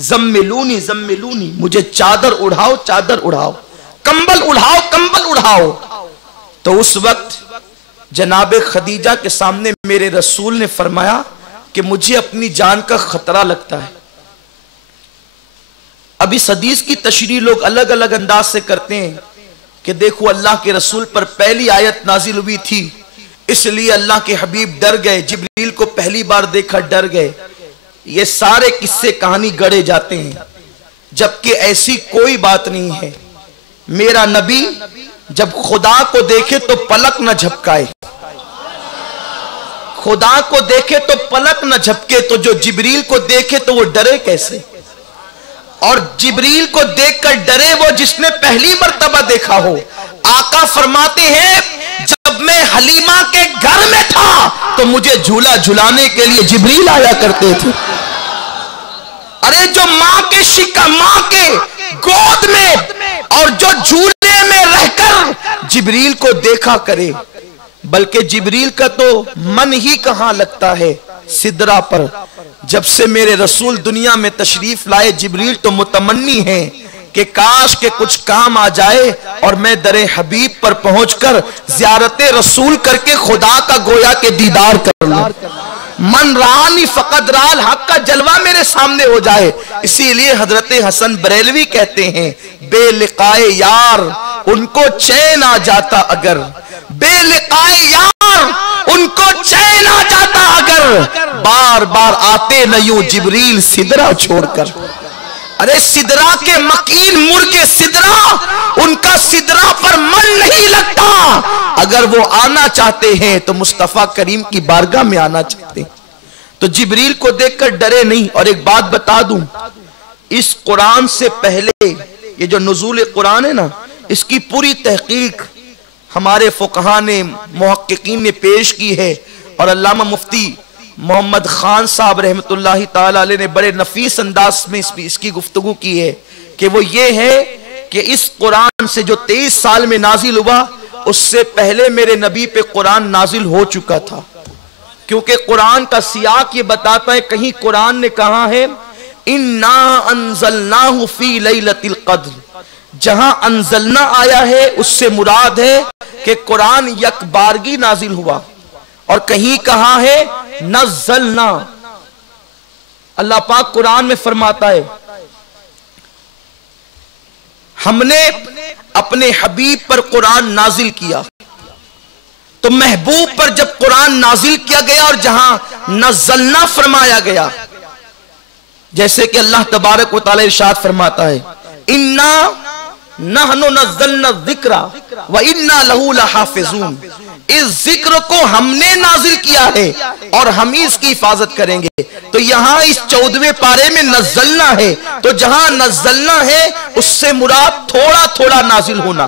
जम्मिलूनी जम्मिलूनी, मुझे चादर उड़ाओ, चादर उड़ाओ, कंबल उड़ाओ, कंबल उड़ाओ। तो उस वक्त जनाब खदीजा के सामने मेरे रसूल ने फरमाया कि मुझे अपनी जान का खतरा लगता है। अब इस हदीस की तशरीह लोग अलग अलग अंदाज से करते हैं कि देखो अल्लाह के रसूल पर पहली आयत नाजिल हुई थी, इसलिए अल्लाह के हबीब डर गए, जिब्रील को पहली बार देखा डर गए। ये सारे किस्से कहानी गढ़े जाते हैं, जबकि ऐसी कोई बात नहीं है। मेरा नबी जब खुदा को देखे तो पलक न झपकाए, खुदा को देखे तो पलक न झपके, तो जो जिब्रील को देखे तो वो डरे कैसे? और जिब्रील को देखकर डरे वो जिसने पहली मर्तबा देखा हो। आका फरमाते हैं, जब मैं हलीमा के घर में था तो मुझे झूला झुलाने के लिए जिब्रील आया करते थे। अरे जो मां के गोद में और जो झूले में रहकर जिब्रील को देखा करे, बल्कि जिब्रील का तो मन ही कहां लगता है सिदरा पर। जब से मेरे रसूल दुनिया में तशरीफ लाए, जिब्रील तो मुतमन्नी है कि काश के कुछ काम आ जाए और मैं दरे हबीब पर पहुंचकर ज़ियारत रसूल करके खुदा का गोया के दीदार कर लूं। मन रानी फकत राल हक का जलवा मेरे सामने हो जाए। इसीलिए हजरत हसन बरेलवी कहते हैं, बेलिकाए यार उनको चैन आ जाता अगर, बेलिकाए यार उनको चैन आ जाता अगर, बार बार आते न यूं जिब्रील सिदरा छोड़कर। अरे सिदरा के मकीन मुर्गे सिदरा, उनका सिदरा पर मन नहीं लगता। अगर वो आना चाहते हैं तो मुस्तफा करीम की बारगाह में आना चाहते हैं। तो जिब्रील को देखकर डरे नहीं। और एक बात बता दूं, इस कुरान से पहले ये जो नुज़ूल कुरान है ना, इसकी पूरी तहकीक हमारे फुकहा ने, मुहक्किकीन ने पेश की है। और अल्लामा मुफ्ती मोहम्मद खान साहब रहमतुल्लाहि ताला अलैह ने बड़े नफीस अंदाज में इसकी गुफ्तगू की है कि वो ये है कि इस कुरान से जो 23 साल में नाजिल हुआ, उससे पहले मेरे नबी पे कुरान नाजिल हो चुका था। क्योंकि कुरान का सियाक ये बताता है, कहीं कुरान ने कहा है इन्ना अंज़लनाहु फी लैलतिल क़द्र, जहां अंज़लना आया है उससे मुराद है कि कुरान यकबारगी नाजिल हुआ। और कहीं कहा है नज़्ज़लना। अल्लाह पाक कुरान में फरमाता है हमने अपने हबीब पर कुरान नाजिल किया। तो महबूब पर जब कुरान नाजिल किया गया और जहां नज़्ज़लना फरमाया गया, जैसे कि अल्लाह तबारक व तआला इरशाद फरमाता है इन्ना नहनु नज़्ज़लना ज़िक्रा व इन्ना लहू लहाफ़िज़ून, इस जिक्र को हमने नाजिल किया है और हम ही इसकी हिफाजत करेंगे। तो यहां इस 14वें पारे में नज़्ज़लना है, तो जहां नज़्ज़लना है उससे मुराद थोड़ा थोड़ा नाजिल होना,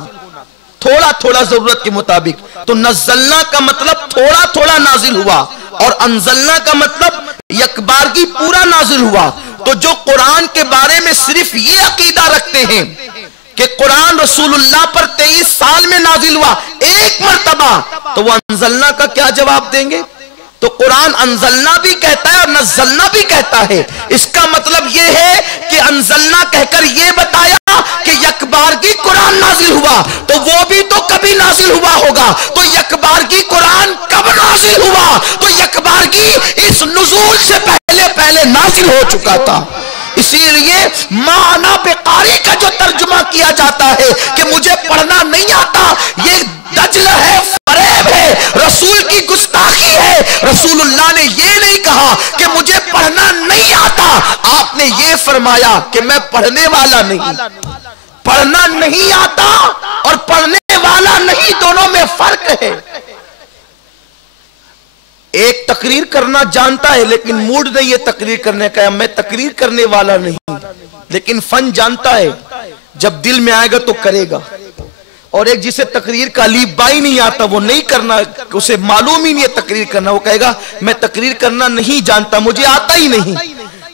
थोड़ा थोड़ा जरूरत के मुताबिक। तो नज़्ज़लना का मतलब थोड़ा थोड़ा नाजिल हुआ और अंज़लना का मतलब यकबारगी पूरा नाजिल हुआ। तो जो कुरान के बारे में सिर्फ ये अकीदा रखते हैं कि कुरान रसूलुल्लाह पर 23 साल में नाजिल हुआ एक मर्तबा, तो वो अंज़लना का क्या जवाब देंगे? तो कुरान अंज़लना भी कहता है और नज़्ज़लना भी कहता है। इसका मतलब यह है कि अंज़लना कहकर यह बताया कि यकबारगी कुरान नाजिल हुआ, तो वो भी तो कभी नाजिल हुआ होगा। तो यकबारगी कुरान कब नाजिल हुआ? तो यकबारगी इस नुज़ूल से पहले पहले नाजिल हो चुका था। इसीलिए माना बेकारी का जो तर्जुमा किया जाता है कि मुझे पढ़ना नहीं आता, ये दजल है, फरेब है, रसूल की गुस्ताखी है। रसूलुल्लाह ने ये नहीं कहा कि मुझे पढ़ना नहीं आता, आपने ये फरमाया कि मैं पढ़ने वाला नहीं। पढ़ना नहीं आता और पढ़ने वाला नहीं, दोनों में फर्क है। एक तकरीर करना जानता है लेकिन मूड नहीं है तकरीर करने का, मैं तकरीर करने वाला नहीं, लेकिन फन जानता है, जब दिल में आएगा तो करेगा। और एक जिसे तकरीर का अलीबाई नहीं आता, वो नहीं करना, उसे मालूम ही नहीं है तकरीर करना, वो कहेगा मैं तकरीर करना नहीं जानता, मुझे आता ही नहीं।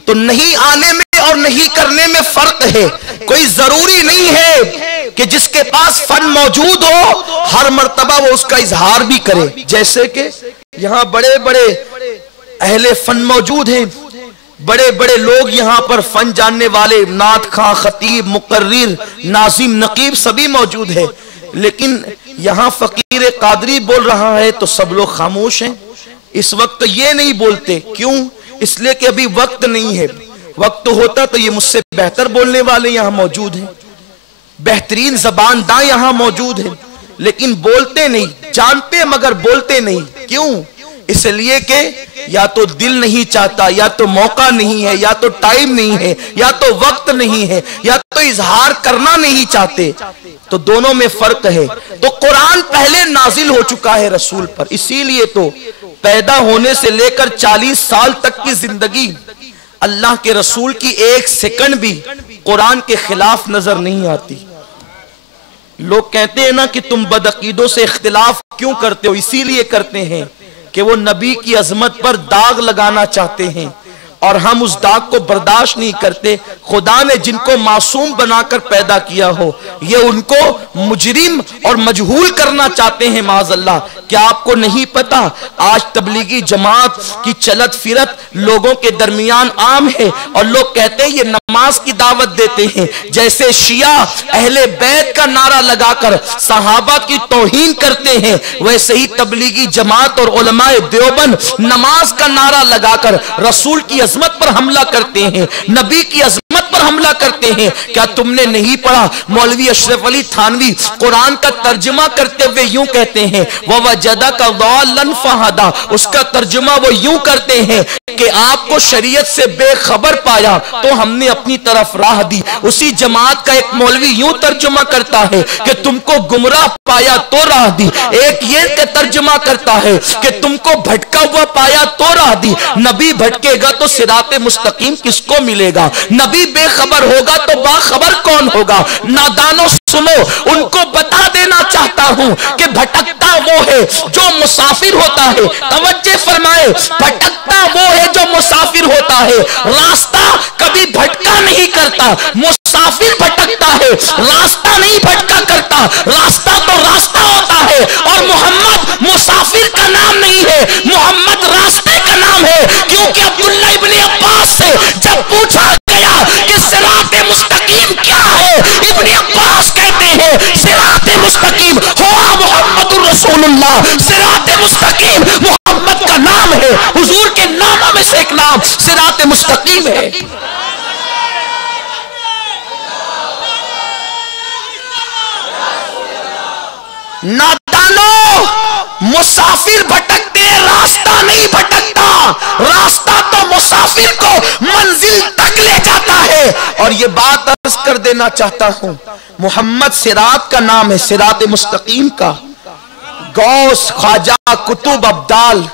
तो नहीं आने में और नहीं करने में फर्क है। कोई जरूरी नहीं है कि जिसके पास फन मौजूद हो हर मर्तबा वो उसका इजहार भी करे। जैसे कि यहाँ बड़े बड़े अहले फन मौजूद हैं, बड़े बड़े लोग यहाँ पर फन जानने वाले, नात खां, खतीब, मुकर्रिर, नाजिम, नकीब सभी मौजूद है। लेकिन यहाँ फकीर कादरी बोल रहा है तो सब लोग खामोश हैं। इस वक्त ये नहीं बोलते, क्यों? इसलिए कि अभी वक्त नहीं है। वक्त होता तो ये मुझसे बेहतर बोलने वाले यहाँ मौजूद हैं, बेहतरीन जबानदां यहाँ मौजूद हैं, लेकिन बोलते नहीं, जानते मगर बोलते नहीं। क्यों? इसलिए कि या तो दिल नहीं चाहता, या तो मौका नहीं है, या तो टाइम नहीं है, या तो वक्त नहीं है, या तो इजहार करना नहीं चाहते। तो दोनों में फर्क है। तो कुरान पहले नाजिल हो चुका है रसूल पर, इसीलिए तो पैदा होने से लेकर 40 साल तक की जिंदगी अल्लाह के रसूल की एक सेकंड भी कुरान के खिलाफ नजर नहीं आती। लोग कहते हैं ना कि तुम बदअकीदों से इख्तिलाफ क्यों करते हो? इसीलिए करते हैं कि वो नबी की अजमत पर दाग लगाना चाहते हैं और हम उस दाग को बर्दाश्त नहीं करते। खुदा ने जिनको मासूम बनाकर पैदा किया हो, ये उनको मुजरिम और मजहूल करना चाहते हैं माज़अल्लाह। क्या आपको नहीं पता आज तबलीगी जमात की चलत फिरत लोगों के दरमियान आम है और लोग कहते हैं ये नमाज की दावत देते हैं। जैसे शिया अहले बैत का नारा लगाकर सहाबा की तौहीन करते हैं, वैसे ही तबलीगी जमात और उलमाए देवबंद नमाज का नारा लगाकर रसूल की अजमत पर हमला करते हैं, नबी की अजमत पर हमला करते हैं। क्या तुमने नहीं पढ़ा? मौलवी अशरफ अली थानवी कुरान का तर्जुमा करते हुए यूं कहते हैं ववजदा का ज़ालन फहदा, उसका तर्जुमा वो यूं करते हैं कि आपको शरीयत से बेखबर पाया तो हमने अपनी तरफ राह दी। उसी जमात का एक मौलवी यूं तर्जुमा करता है कि तुमको गुमराह पाया तो राह दी। एक ये तर्जुमा करता है कि तुमको भटका हुआ पाया तो राह दी। नबी भटकेगा तो सिराते मुस्तकीम किसको मिलेगा? नबी बेखबर होगा तो बाखबर कौन होगा? नादानो सुनो, उनको बता देना चाहता हूं कि भटकता वो है जो मुसाफिर होता है। तवज्जो फरमाए, भटकता वो है जो मुसाफिर होता है, रास्ता कभी भटका नहीं करता। मुसाफिर मुसाफिर भटकता है, रास्ता नहीं भटका करता, रास्ता तो रास्ता होता है। और मोहम्मद मुसाफिर का नाम नहीं है, मोहम्मद रास्ते का नाम है। क्योंकि अब्दुल्लाह इब्ने अब्बास से जब पूछा गया कि सिराते मुस्तकीम क्या है, इब्ने अब्बास कहते हैं सिराते मुस्तकीम हुआ मुहम्मदुर रसूलुल्लाह। सिराते मुस्तकीम मोहम्मद का नाम है, हुजूर के नामों में से एक नाम सिराते मुस्तकीम है। नादानो, मुसाफिर भटकते, रास्ता नहीं भटकता, रास्ता तो मुसाफिर को मंजिल तक ले जाता है। और ये बात अर्ज कर देना चाहता हूं, मोहम्मद सिरात का नाम है, सिरात मुस्तकीम का। गौस, ख्वाजा, कुतुब, अब्दाल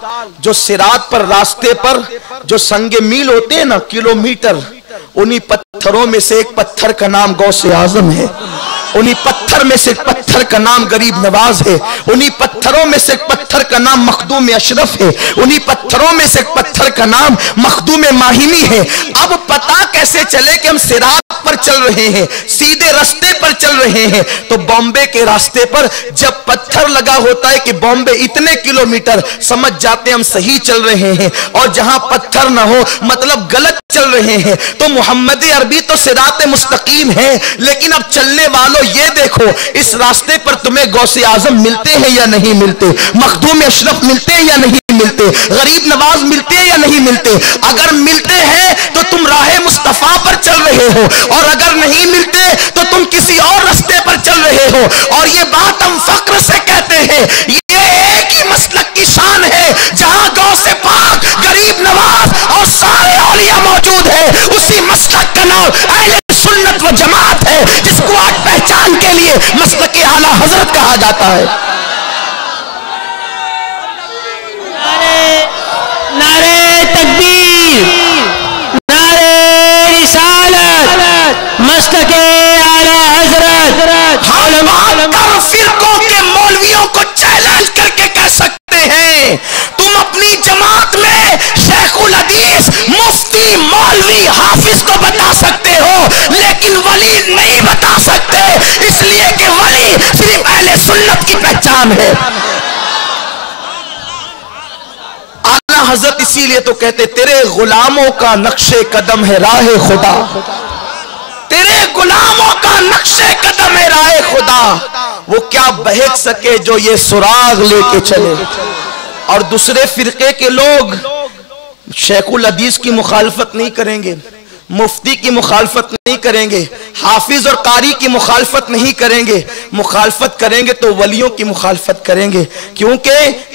जो सिरात पर, रास्ते पर जो संगे मील होते हैं ना, किलोमीटर, उन्हीं पत्थरों में से एक पत्थर का नाम गौसे आजम है। उन्हीं पत्थर में से एक पत्थर का नाम गरीब नवाज है। उन्हीं पत्थरों में से एक पत्थर का नाम मखदूम अशरफ है। उन्हीं पत्थरों में से एक पत्थर का नाम मखदूम माहिमी है। अब पता कैसे चले कि हम सिरात पर चल रहे हैं, सीधे रास्ते पर चल रहे हैं? तो बॉम्बे के रास्ते पर जब पत्थर लगा होता है कि बॉम्बे इतने किलोमीटर, समझ जाते हम सही चल रहे हैं। और जहां पत्थर ना हो मतलब गलत चल रहे हैं। तो मोहम्मद अरबी तो सिरात मुस्तकीम है, लेकिन अब चलने वालों ये देखो, इस रास्ते पर तुम्हें गौसे आजम मिलते हैं या नहीं मिलते, मखदूम अशरफ मिलते हैं या नहीं मिलते, गरीब नवाज मिलते हैं या नहीं मिलते? अगर मिलते हैं तो तुम राह मुस्तफा पर चल रहे हो, और अगर नहीं मिलते तो तुम किसी और रास्ते पर चल रहे हो। और ये बात हम फक्र से कहते हैं, ये एक ही मसलक की शान है, जहां गौसे पाक, गरीब नवाज और सारे औलिया मौजूद है। उसी मसलक का नाम अहले सुन्नत व जमात है, जिसको आज पहचान के लिए मसलक आला हजरत कहा जाता है। नारे तकबीर, नारे रिसालत, मसलक आला हजरत। हम बात फिरकों के मौलवियों को चैलेंज करके कह सकते हैं, तुम अपनी जमात में शेखुल हदीस, मुफ्ती, मौलवी, हाफिज को बता सकते हो, लेकिन वली नहीं बता सकते, इसलिए कि वली सिर्फ अहले सुन्नत की पहचान है। आला हजरत इसीलिए तो कहते, तेरे गुलामों का नक्शे कदम है राह खुदा, तेरे गुलामों का नक्शे कदम है राह खुदा। वो क्या बहक सके जो ये सुराग लेके चले। और दूसरे फिरके के लोग शेखुल हदीस की मुखालफत नहीं करेंगे, मुफ्ती की मुखालफत नहीं करेंगे, हाफिज और कारी की मुखालफत नहीं करेंगे, मुखालफत करेंगे तो वलियों की मुखालफत करेंगे। क्योंकि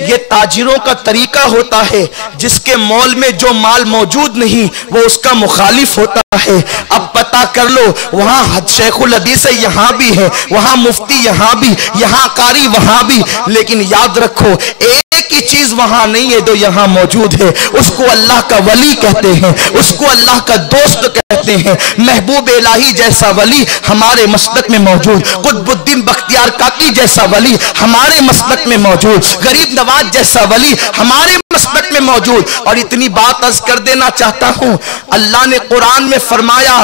ये ताजिरों का तरीका होता है, जिसके मॉल में जो माल मौजूद नहीं वो उसका मुखालिफ होता है। अब पता कर लो, वहां शेखुल हदीस यहाँ भी है, वहां मुफ्ती यहाँ भी, यहाँ कारी वहां भी, लेकिन याद रखो एक ही चीज वहां नहीं है जो यहाँ मौजूद है। उसको अल्लाह का वली कहते हैं, उसको अल्लाह का दोस्त कहते हैं। महबूब इलाही जैसा वली हमारे मसलक में मौजूद, कुतुबुद्दीन बख्तियार काकी जैसा वली हमारे मसलक में मौजूद, गरीब नवाज जैसा वली हमारे मसलक में मौजूद। और इतनी बात अर्ज कर देना चाहता हूं, अल्लाह ने कुरान में फरमाया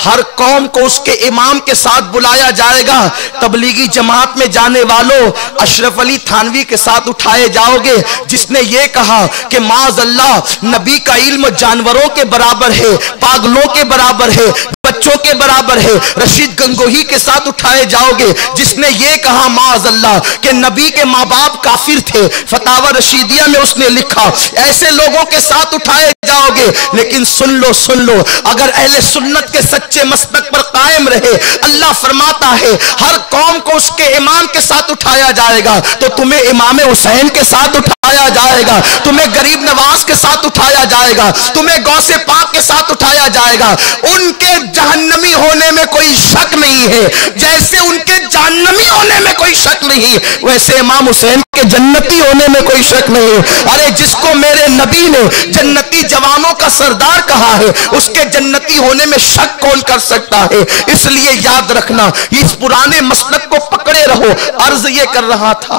हर कौम को उसके इमाम के साथ बुलाया जाएगा। तबलीगी जमात में जाने वालों, अशरफ अली थानवी के साथ उठाए जाओगे, जिसने ये कहा कि माज़ अल्लाह नबी का इल्म जानवरों के बराबर है, पागलों के बराबर है, बच्चों के बराबर है। रशीद गंगोही के साथ उठाए जाओगे, जिसने ये कहा माज़ अल्लाह कि नबी के माँ बाप काफिर थे, फतावा रशीदिया में उसने लिखा। ऐसे लोगों के साथ उठाए जाओगे। लेकिन सुन लो, अगर अहले सुन्नत के सच्चे मसलक पर कायम रहे, अल्लाह फरमाता है हर कौम को उसके इमाम के साथ उठाया जाएगा। तो तुम्हें इमाम हुसैन के साथ उठाया जाएगा, तुम्हें गरीब नवाज के साथ उठाया जाएगा, तुम्हें गौसे पाक के साथ उठाया जाएगा। उनके जहन्नमी होने में कोई शक नहीं है, जैसे उनके जहन्नमी होने में कोई शक नहीं, वैसे इमाम हुसैन के जन्नती होने में कोई शक नहीं। अरे जिसको मेरे नबी ने जन्नती जवानों का सरदार कहा है, उसके जन्नती होने में शक कौन कर सकता है? इसलिए याद रखना, इस पुराने मसलक को पकड़े रहो। अर्ज ये कर रहा था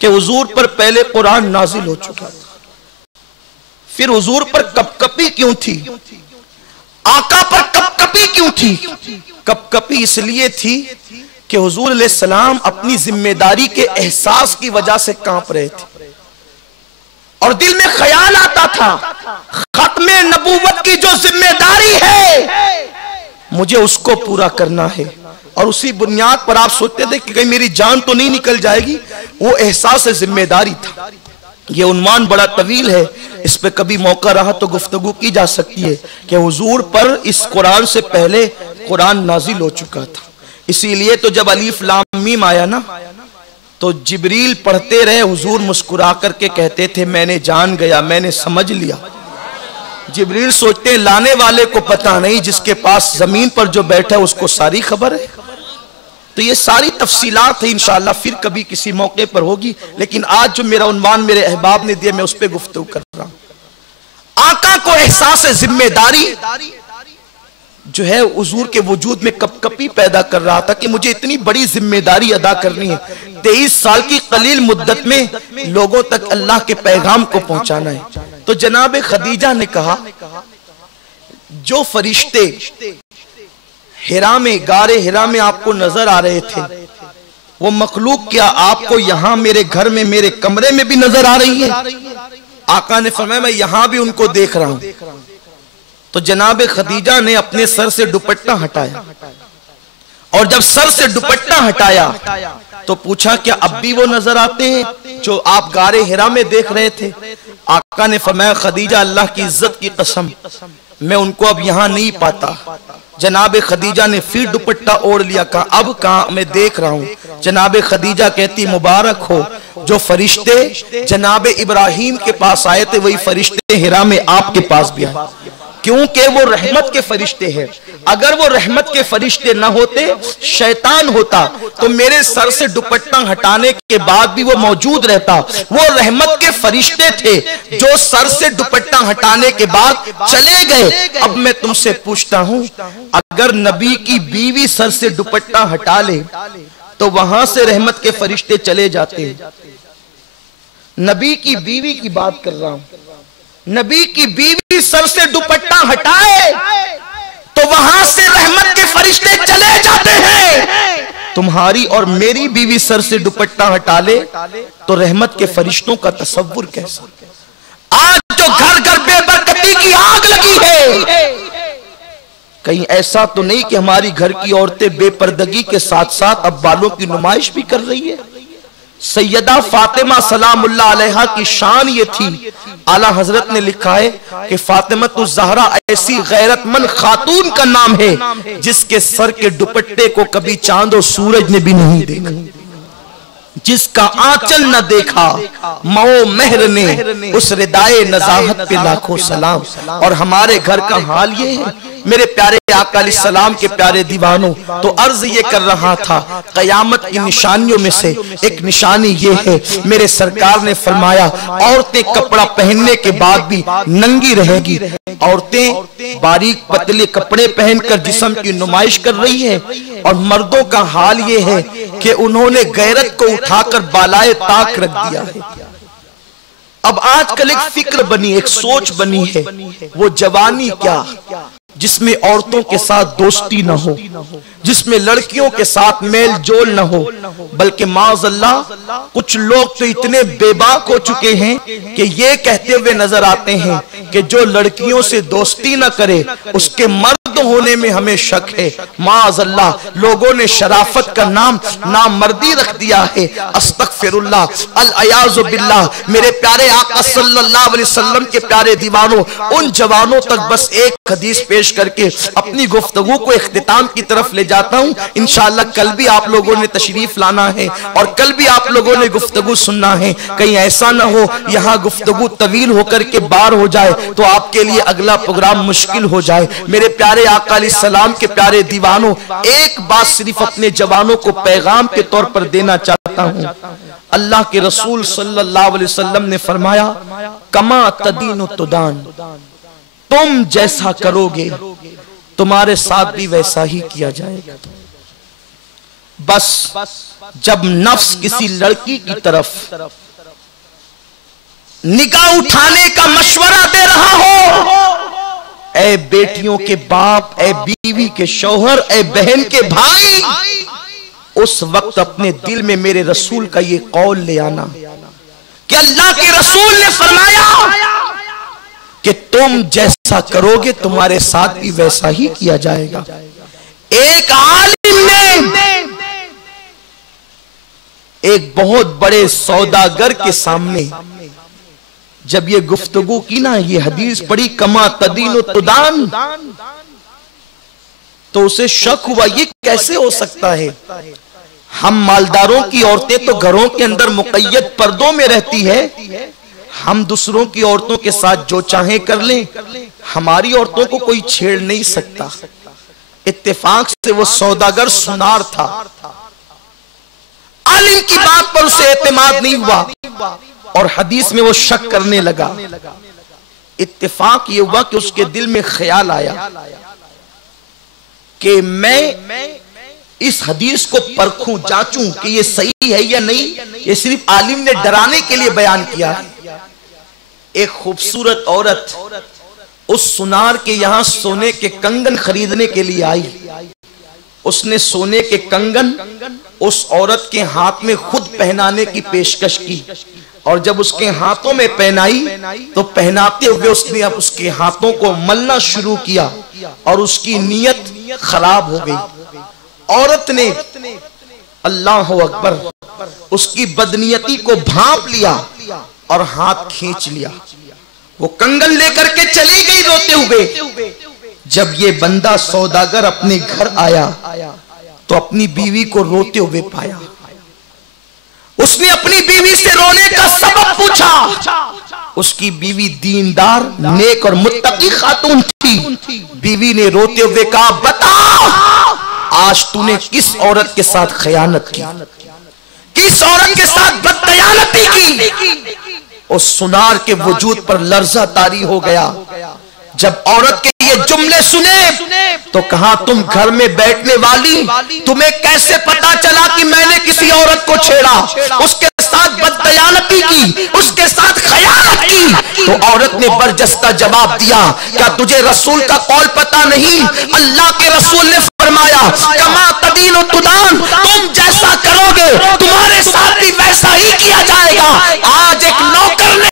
कि हुजूर पर पहले कुरान नाजिल हो चुका था, फिर हुजूर पर कपकपी क्यों थी, आका पर कपकपी क्यों थी? कपकपी इसलिए थी कि हुजूर अलैहिस्सलाम अपनी जिम्मेदारी के एहसास की वजह से कांप रहे थे और दिल में ख्याल आता था खत्मे नबूवत की जो जिम्मेदारी है मुझे उसको पूरा करना है। और उसी बुनियाद पर आप सोचते थे कि कहीं मेरी जान तो नहीं निकल जाएगी, वो एहसास जिम्मेदारी था। ये उन्वान बड़ा तवील है, इस पे कभी मौका रहा तो गुफ्तगू की जा सकती है कि हुजूर पर इस कुरान से पहले कुरान नाजिल हो चुका था। इसीलिए तो जब अलीफ लाम मीम आया ना तो जिब्रील पढ़ते रहे, हुजूर मुस्कुरा करके कहते थे मैंने जान गया, मैंने समझ लिया। जिब्रील सोचते हैं लाने वाले को पता नहीं, जिसके पास जमीन पर जो बैठा है उसको सारी खबर है। तो ये सारी तफसीलात है, इंशाअल्लाह फिर कभी किसी मौके पर होगी, लेकिन आज जो मेरा उन्वान मेरे अहबाब ने दिया मैं उस पर गुफ्तगू कर रहा हूं। आका को एहसास जिम्मेदारी जो है हुजूर के वजूद में कपकपी पैदा कर रहा था कि मुझे इतनी बड़ी जिम्मेदारी अदा करनी है। 23 साल की कलील मुद्दत में लोगों तक अल्लाह के पैगाम को पहुंचाना है। तो जनाब खदीजा ने कहा जो फरिश्ते हिरा में, गारे हिरा में आपको नजर आ रहे थे, वो मखलूक क्या आपको यहां मेरे घर में, मेरे कमरे में भी नजर आ रही है? आका ने फरमाया मैं यहां भी उनको देख रहा हूं। तो जनाब खदीजा ने अपने सर से दुपट्टा हटाया और जब सर से दुपट्टा हटाया तो पूछा क्या अब भी वो नजर आते हैं जो आप गारे हिरा में देख रहे थे? आका ने फरमाया खदीजा अल्लाह की इज्जत की कसम मैं उनको अब यहां नहीं पाता। जनाब खदीजा ने फिर दुपट्टा ओढ़ लिया, कहा अब कहां मैं देख रहा हूं। जनाब खदीजा कहती मुबारक हो जो फरिश्ते जनाब इब्राहिम के पास आए थे वही फरिश्ते हिरा में आपके पास भी आए, क्योंकि वो रहमत के फरिश्ते हैं। अगर वो रहमत के फरिश्ते न होते, शैतान होता, तो मेरे सर से दुपट्टा हटाने के बाद भी वो मौजूद रहता। वो रहमत के फरिश्ते थे जो सर से दुपट्टा हटाने के बाद चले गए। अब मैं तुमसे पूछता हूं, अगर नबी की बीवी सर से दुपट्टा हटा ले तो वहां से रहमत के फरिश्ते चले जाते। नबी की बीवी की बात कर रहा हूं, नबी की बीवी सर से दुपट्टा हटाए तो वहां से रहमत के फरिश्ते चले जाते हैं। तुम्हारी और मेरी बीवी सर से दुपट्टा हटा ले तो रहमत के फरिश्तों का तसव्वुर कैसा? आज जो घर घर बेबरकती की आग लगी है, कहीं ऐसा तो नहीं कि हमारी घर की औरतें बेपर्दगी के साथ साथ अब बालों की नुमाइश भी कर रही है? सैयदा फातिमा सलामुल्लाह अलैहा की शान ये थी, आला हजरत ने लिखा है कि फातिमतुज़ ज़हरा ऐसी गैरतमंद खातून का नाम है जिसके सर के दुपट्टे को कभी चांद और सूरज ने भी नहीं देखा, जिसका आंचल न देखा मओ मेहर ने उस रिदाए नजाहत पे लाखों सलाम। और हमारे घर का हाल ये है मेरे प्यारे आका अलैहिस्सलाम के प्यारे दीवानों। तो अर्ज ये कर रहा था कयामत की निशानियों में से एक निशानी ये है, मेरे सरकार ने फरमाया औरतें कपड़ा पहनने के बाद भी नंगी रहेगी। औरतें बारीक पतले कपड़े पहनकर जिस्म की नुमाइश कर रही है और मर्दों का हाल ये है कि उन्होंने गैरत को उठाकर बालाए ताक रख दिया है। अब आजकल एक फिक्र बनी, एक सोच बनी है, वो जवानी क्या जिसमें औरतों के साथ दोस्ती न हो, जिसमें लड़कियों के साथ मेल जोल न हो, बल्कि माज़अल्लाह कुछ लोग तो इतने बेबाक हो चुके हैं कि ये कहते हुए नजर आते हैं कि जो लड़कियों से दोस्ती न करे उसके मर्द होने में हमें शक है। माज़अल्लाह लोगों ने शराफत का नाम नामर्दी रख दिया है। अस्तगफिरुल्लाह अल अयाज़ु बिल्लाह। मेरे प्यारे आका सल्लल्लाहु अलैहि वसल्लम के प्यारे दीवानों, उन जवानों तक बस एक हदीस पेश करके अपनी गुफ्तगू को इख्तिताम की तरफ ले जाता हूं। इंशाअल्लाह कल भी आप लोगों ने तशरीफ लाना है और कल भी आप लोगों ने गुफ्तगू सुनना है। कहीं ऐसा ना हो यहाँ गुफ्तगू तवील होकर के बार हो जाए तो आपके लिए अगला प्रोग्राम मुश्किल हो जाए। मेरे प्यारे आका अलैहिस्सलाम के प्यारे दीवानों, एक बात सिर्फ अपने जवानों को पैगाम के तौर पर देना चाहता हूं। अल्लाह के रसूल सल्लल्लाहु अलैहि वसल्लम ने फरमाया कमा तदीनु तुदान, तुम जैसा करोगे तुम्हारे साथ भी वैसा ही किया जाएगा। बस जब नफ्स किसी लड़की की तरफ निगाह उठाने का मशवरा दे रहा हो, ऐ बेटियों के बाप, ए बीवी के शौहर, ए बहन के भाई, उस वक्त अपने दिल में मेरे रसूल का ये कौल ले आना कि अल्लाह के रसूल ने फरमाया कि तुम जैसा करोगे तुम्हारे साथ भी वैसा ही किया जाएगा। एक आलिम ने एक बहुत बड़े सौदागर के सामने जब ये गुफ्तगू की ना, ये हदीस पढ़ी, कमा तदीन तुदान, तो उसे शक हुआ ये कैसे हो सकता है। हम मालदारों की औरतें तो घरों के अंदर मुक़य्यद पर्दों में रहती है, हम दूसरों की औरतों के साथ जो चाहे कर लें, हमारी औरतों को कोई छेड़ नहीं सकता। इत्तेफाक से वो सौदागर सुनार था, आलिम की बात पर उसे एतमाद नहीं हुआ और हदीस में वो शक करने लगा। इत्तेफाक ये हुआ कि उसके दिल में ख्याल आया कि मैं इस हदीस को परखूं, जांचूं कि ये सही है या नहीं, ये सिर्फ आलिम ने डराने के लिए बयान किया। एक खूबसूरत औरत उस सुनार के यहां सोने के कंगन खरीदने के लिए आई। उसने सोने के कंगन उस औरत के हाथ में खुद पहनाने की पेशकश की और जब उसके हाथों में पहनाई तो पहनाते हुए उसने अब उसके हाथों को मलना शुरू किया और उसकी नीयत खराब हो गई। औरत ने अल्लाह अकबर उसकी बदनीयती को भांप लिया और हाथ खींच लिया। वो कंगन लेकर के चली गई रोते हुए। जब ये बंदा सौदागर अपने घर आया तो अपनी बीवी को रोते हुए पाया। उसने अपनी बीवी से रोने का सबब पूछा। उसकी बीवी दीनदार, नेक और मुत्तकी खातून थी। बीवी ने रोते हुए कहा, बता आज तूने किस औरत के साथ खयानत की, किस औरत के साथ बददयानती की। उस सुनार के वजूद पर लर्जा तारी हो गया। जब औरत के ये जुमले सुने तो कहा, तुम घर में बैठने वाली, तुम्हें कैसे पता चला कि मैंने किसी औरत को छेड़ा, उसके साथ बददयानती की, उसके साथ खयानत की। तो औरत ने बरजस्ता जवाब दिया, क्या तुझे रसूल का कौल पता नहीं? अल्लाह के रसूल ने फरमाया, कमा तदीन तुदान, तुम जैसा करोगे तुम्हारे साथ भी वैसा ही किया जाएगा। आज एक नौकर ने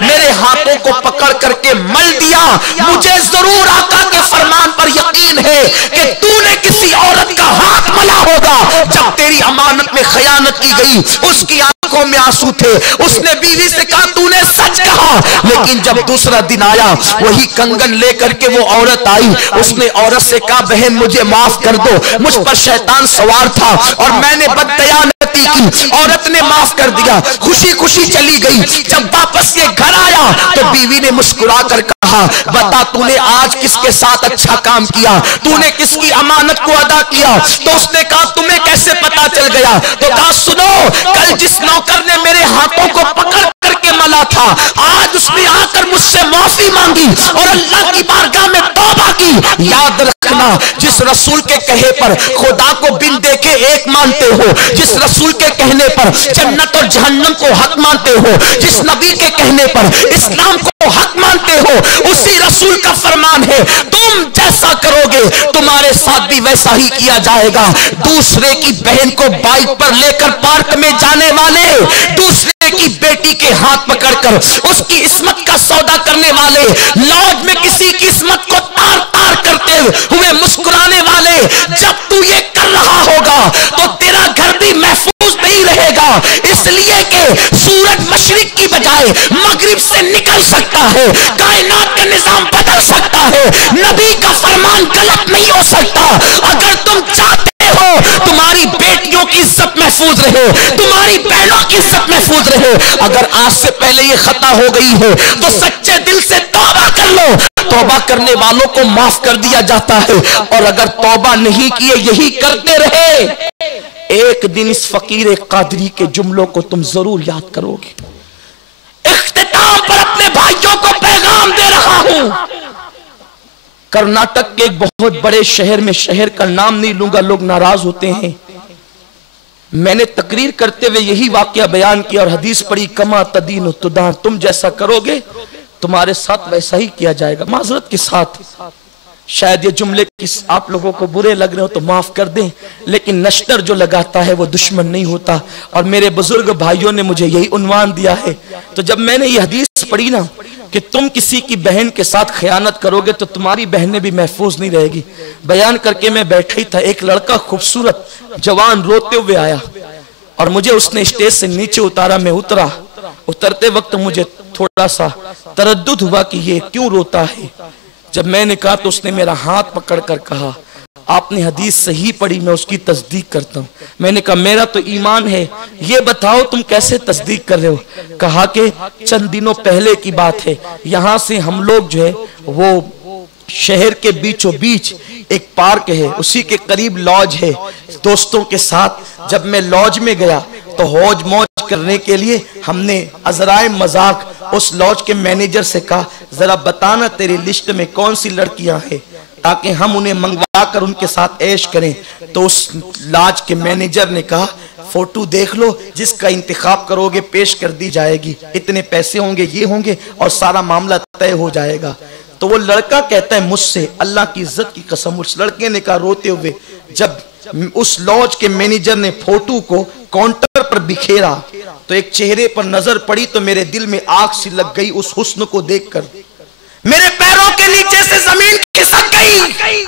मेरे हाथों को पकड़ करके मल दिया। मुझे जरूर आका के फरमान पर यकीन है कि तूने किसी औरत का हाथ मला होगा जब तेरी अमानत में खयानत की गई। उसकी आंखों में आंसू थे। उसने बीवी से कहा, तूने सच कहा। लेकिन जब दूसरा दिन आया, वही कंगन लेकर के वो औरत आई। उसने औरत से कहा, बहन मुझे माफ कर दो, मुझ पर शैतान सवार था और मैंने बददयानती की। औरत ने माफ कर दिया, खुशी खुशी चली गई। जब वापस ये घर आया तो बीवी ने मुस्कुरा कर कहा, बता तूने आज किसके साथ अच्छा काम किया, तूने किसकी अमानत को अदा किया? तो उसने कहा, तुम्हें कैसे पता चल गया? तो कहा, सुनो, कल जिस नौकर ने मेरे हाथों को पकड़ करके मला था, आज उसने आकर मुझसे माफी मांगी और अल्लाह की बारगाह में तौबा की। याद रखना, जिस रसूल के कहे पर खुदा को बिन देखे एक मानते हो, जिस रसूल के कहने पर जन्नत और जहन्नम को हक मानते हो, जिस नबी के कहने पर इस्लाम को हक मानते हो, उसी रसूल का फरमान है, तुम जैसा करोगे तुम्हारे साथ भी वैसा ही किया जाएगा। दूसरे की बहन को बाइक पर लेकर पार्क में जाने वाले, दूसरे की बेटी के हाथ पकड़कर उसकी इस्मत का सौदा करने वाले, लॉज में किसी की इस्मत को तार तार करते हुए मुस्कुराने वाले, जब तू ये कर रहा होगा तो तेरा घर भी महफूज नहीं रहेगा। इसलिए कि सूरज मशरिक की बजाय मगरिब से निकल सकता है, कायनात का निजाम बदल सकता है, नबी का फरमान गलत नहीं हो सकता। अगर तुम चाहते हो तुम्हारी बेटियों की इज्जत महफूज रहे, तुम्हारी बहनों की इज्जत महफूज रहे, अगर आज से पहले ये खता हो गई है तो सच्चे दिल से तौबा कर लो। तौबा करने वालों को माफ कर दिया जाता है, और अगर तौबा नहीं किए यही करते रहे, एक दिन इस फकीर कादरी के जुमलों को तुम जरूर याद करोगे। इख्तिताम पर अपने भाइयों को पैगाम दे रहा हूं। कर्नाटक के एक बहुत बड़े शहर में, शहर का नाम नहीं लूंगा, लोग नाराज होते हैं, मैंने तकरीर करते हुए यही वाकया बयान किया और हदीस पढ़ी, कमा तदीन तुदान, तुम जैसा करोगे तुम्हारे साथ वैसा ही किया जाएगा। माजरत के साथ शायद ये जुमले आप लोगों को बुरे लग रहे हो तो माफ कर दें, लेकिन नश्तर जो लगाता है वो दुश्मन नहीं होता। और मेरे बुजुर्ग भाइयों ने मुझे यही उन्वान दिया है। तो जब मैंने ये हदीस पढ़ी ना कि तुम किसी की बहन के साथ खयानत करोगे तो तुम्हारी बहनें भी महफूज नहीं रहेगी, बयान करके मैं बैठा ही था, एक लड़का खूबसूरत जवान रोते हुए आया और मुझे उसने स्टेज से नीचे उतारा। मैं उतरा, उतरते वक्त मुझे थोड़ा सा तरद्दुद हुआ कि ये क्यों रोता है। जब मैंने कहा तो उसने मेरा हाथ पकड़कर कहा, आपने हदीस सही पढ़ी, मैं उसकी तस्दीक करता हूँ। मैंने कहा मेरा तो ईमान है, ये बताओ तुम कैसे तस्दीक कर रहे हो। कहा कि चंद दिनों पहले की बात है, यहाँ से हम लोग जो है वो शहर के बीचों बीच एक पार्क है, उसी के करीब लॉज है, दोस्तों के साथ जब मैं लॉज में गया तो हौज मौज करने के लिए हमने अजराए मजाक उस लॉज के मैनेजर से कहा, जरा बताना तेरी लिस्ट में कौन सी लड़कियां हैं ताकि हम उन्हें मंगवा कर उनके साथ ऐश करें। तो उस लॉज के मैनेजर ने कहा, फोटो देख लो, जिसका इंतखाब करोगे पेश कर दी जाएगी, इतने पैसे होंगे, ये होंगे और सारा मामला तय हो जाएगा। तो वो लड़का कहता है मुझसे, अल्लाह की इज्जत की कसम, उस लड़के ने कहा रोते हुए, जब उस लॉज के मैनेजर ने फोटो को काउंटर पर बिखेरा तो एक चेहरे पर नजर पड़ी तो मेरे दिल में आग सी लग गई। उस हुस्न को देखकर मेरे पैरों के नीचे से जमीन खिसक गई।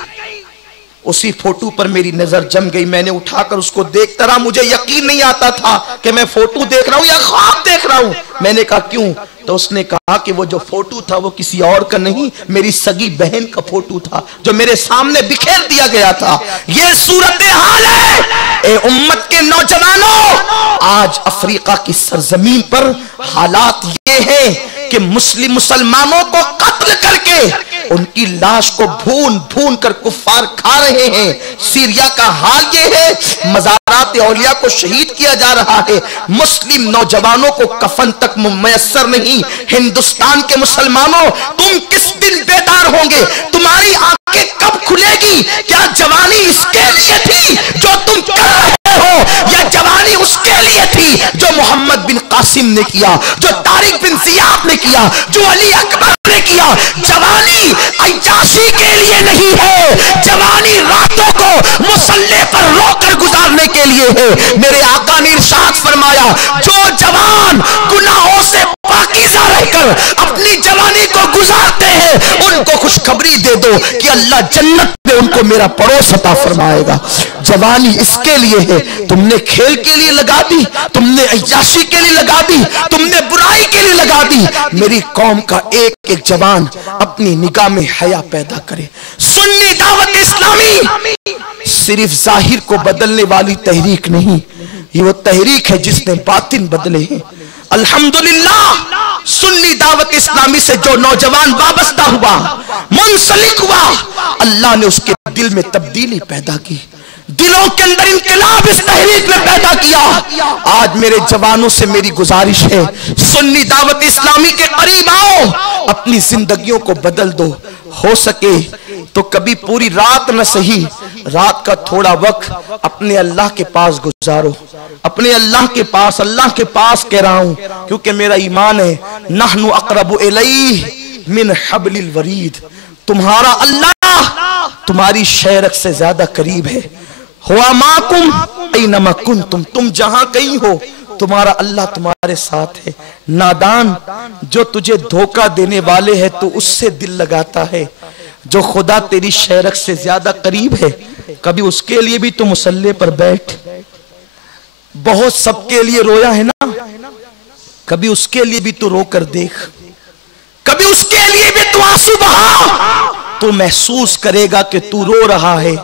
उसी फोटो पर मेरी नजर जम गई। मैंने उठाकर उसको देखता रहा, मुझे यकीन नहीं आता था कि मैं फोटो देख रहा हूं या ख्वाब देख रहा हूं। मैंने कहा क्यों? तो उसने कहा कि वो जो फोटो था वो किसी और का नहीं, मेरी सगी बहन का फोटो था जो मेरे सामने बिखेर दिया गया था। ये सूरत हाल है ए उम्मत के नौजवानों। आज अफ्रीका की सरजमीन पर हालात ये हैं कि मुसलमानों को कत्ल करके उनकी लाश को भून भून कर कुफ्फार खा रहे हैं। सीरिया का हाल ये है, मज़ारात औलिया को शहीद किया जा रहा है, मुस्लिम नौजवानों को कफन तक मुयस्सर नहीं। हिंदुस्तान के मुसलमानों, तुम किस दिन बेदार होंगे? तुम्हारी आंखें कब खुलेगी? क्या जवानी इसके लिए थी जो तुम कर रहे हो, या जवानी उसके लिए थी जो मोहम्मद बिन कासिम ने किया, जो तारिक बिन जियाद ने किया, जो अली अकबर ने किया? जवानी अय्याशी के लिए नहीं है, जवानी रातों को मुसल्ले पर रोकर गुजारने के लिए है। मेरे आका ने इरशाद फरमाया, जो जवान गुनाहों से पाकीज़ा रहकर अपनी जवानी को गुजारते हैं उनको खुशखबरी दे दो कि अल्लाह जन्नत में उनको मेरा पड़ोस अता फरमाएगा। जवानी इसके लिए है, तुमने खेल के लिए लगा दी, तुमने अय्याशी के लिए लगा दी, तुमने बुराई के लिए लगा दी। मेरी कौम का एक एक जवान अपनी निगाह में हया पैदा करे। सुन्नी दावत इस्लामी सिर्फ जाहिर को बदलने वाली तहरीक नहीं, ये वो तहरीक है जिसने बातिन बदले हैं। अल्हम्दुलिल्लाह, सुन्नी दावत इस्लामी से जो नौजवान वाबस्ता हुआ, मुंसलिक हुआ, अल्लाह ने उसके दिल में तब्दीली पैदा की, दिलों के अंदर इंकलाब इस तहरीक ने पैदा किया। आज मेरे जवानों से मेरी गुजारिश है, सुन्नी दावत इस्लामी के करीब आओ, अपनी जिंदगियों को बदल दो। हो सके तो कभी पूरी रात न सही, रात का थोड़ा वक्त अपने अल्लाह के पास गुजारो, अपने अल्लाह के पास कह रहा हूं, क्योंकि मेरा ईमान है, नहनु अक़रबु इलैहि मिन हब्लिल वरीद, तुम्हारा अल्लाह तुम्हारी शेरक से ज्यादा करीब है। हुआ माकुम ऐनमा कुंतुम, तुम जहां कहीं हो तुम्हारा अल्लाह तुम्हारे साथ है। नादान, जो तुझे धोखा देने वाले हैं तो उससे दिल लगाता है, जो खुदा तेरी शेरक से ज्यादा करीब है, कभी उसके लिए भी तो मुसल्ले पर बैठ। बहुत सबके लिए रोया है ना, कभी उसके लिए भी तो रो कर देख, कभी उसके लिए भी तू आंसू बहा, तो महसूस करेगा कि तू रो रहा है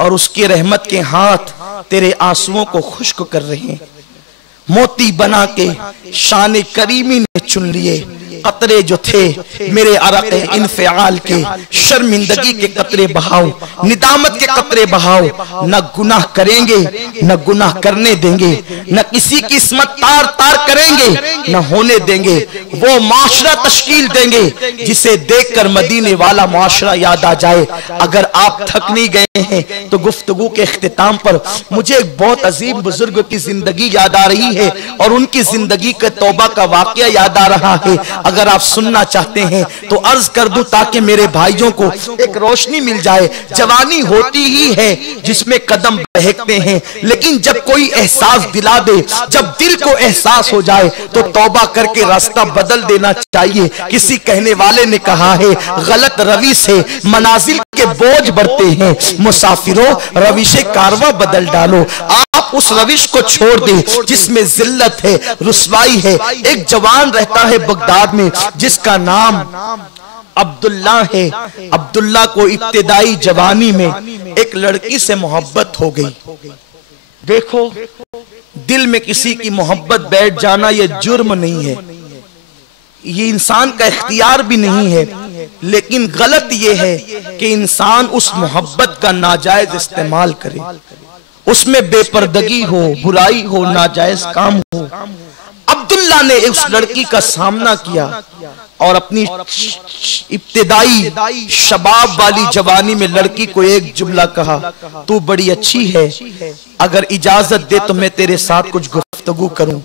और उसकी रहमत के हाथ तेरे आंसुओं को खुश्क कर रहे हैं। मोती बना के शान करीमी ने चुन लिए, कतरे जो थे मेरे अरक़ इन्फ़िआल के, शर्मिंदगी के कतरे बहाओ, निदामत के कतरे बहाओ। न गुनाह करेंगे न गुनाह करने देंगे, न किसी की किस्मत तार तार करेंगे न होने देंगे। वो माशरा तश्कील देंगे जिसे देखकर मदीने वाला माशरा याद आ जाए। अगर आप थक नहीं गए हैं तो गुफ्तगू के इख्तिताम पर मुझे एक बहुत अजीम बुजुर्ग की जिंदगी याद आ रही है और उनकी जिंदगी के तौबा का वाकया याद आ रहा है। अगर आप सुनना चाहते हैं तो अर्ज कर दूं ताकि मेरे भाइयों को एक रोशनी मिल जाए। जवानी होती ही है जिसमें कदम बहकते हैं, लेकिन जब कोई एहसास दिला दे, जब दिल को एहसास हो जाए तो तौबा करके रास्ता बदल देना चाहिए। किसी कहने वाले ने कहा है, गलत रवि से मनाजिल के बोझ बढ़ते हैं, मुसाफिरों रविशे कारवां बदल डालो। आप उस रविश को छोड़ दें जिसमें जिल्लत है, रुसवाई है। एक जवान रहता है बगदाद में जिसका नाम अब्दुल्ला है। अब्दुल्ला को इब्तिदाई जवानी में एक लड़की से मोहब्बत हो गई। देखो, दिल में किसी की मोहब्बत बैठ जाना यह जुर्म नहीं है, ये इंसान का इख्तियार भी नहीं है, लेकिन गलत यह है कि इंसान उस मोहब्बत का नाजायज इस्तेमाल करे, उसमें बेपर्दगी हो, बुराई हो, नाजायज काम हो। अब्दुल्ला ने उस लड़की का सामना किया और अपनी इब्तिदाई शबाब वाली जवानी में लड़की को एक जुमला कहा, तू बड़ी अच्छी है, अगर इजाजत दे तो मैं तेरे साथ कुछ गुफ्तगू करूं।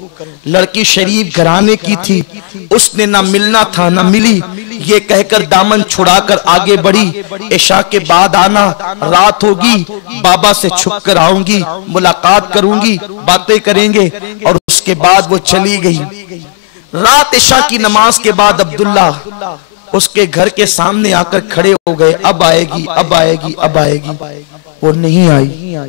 लड़की शरीफ घराने की थी, उसने ना मिलना था ना मिली, ये कहकर दामन छुड़ाकर आगे बढ़ी। इशा के बाद आना, रात होगी, बाबा से छुप कर आऊंगी, मुलाकात करूंगी, बातें करेंगे, और उसके बाद वो चली गई। रात इशा की नमाज के बाद अब्दुल्ला उसके घर के सामने आकर खड़े हो गए, अब आएगी, अब आएगी, अब आएगी। वो नहीं आई।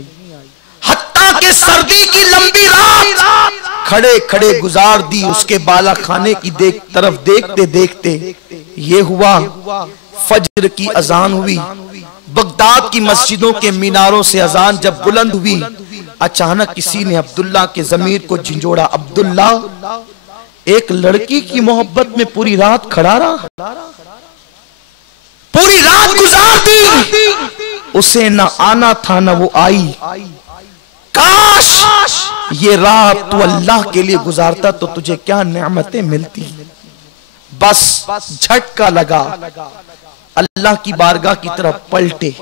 हत्ता के सर्दी की लंबी रात खड़े खड़े गुजार दी। उसके बाला खाने की तरफ देखते देखते ये हुआ, फजर की अजान हुई। बगदाद की मस्जिदों के मीनारों से अजान जब बुलंद हुई, अचानक किसी ने अब्दुल्ला के ज़मीर को झंझोड़ा। अब्दुल्ला एक लड़की की मोहब्बत में पूरी रात खड़ा रहा, पूरी रात गुजार दी, उसे ना आना था ना वो आई। काश ये रात तू अल्लाह के लिए गुजारता तो तुझे क्या नेमतें मिलती। बस झटका लगा, अल्लाह की बारगाह की तरफ पलटे,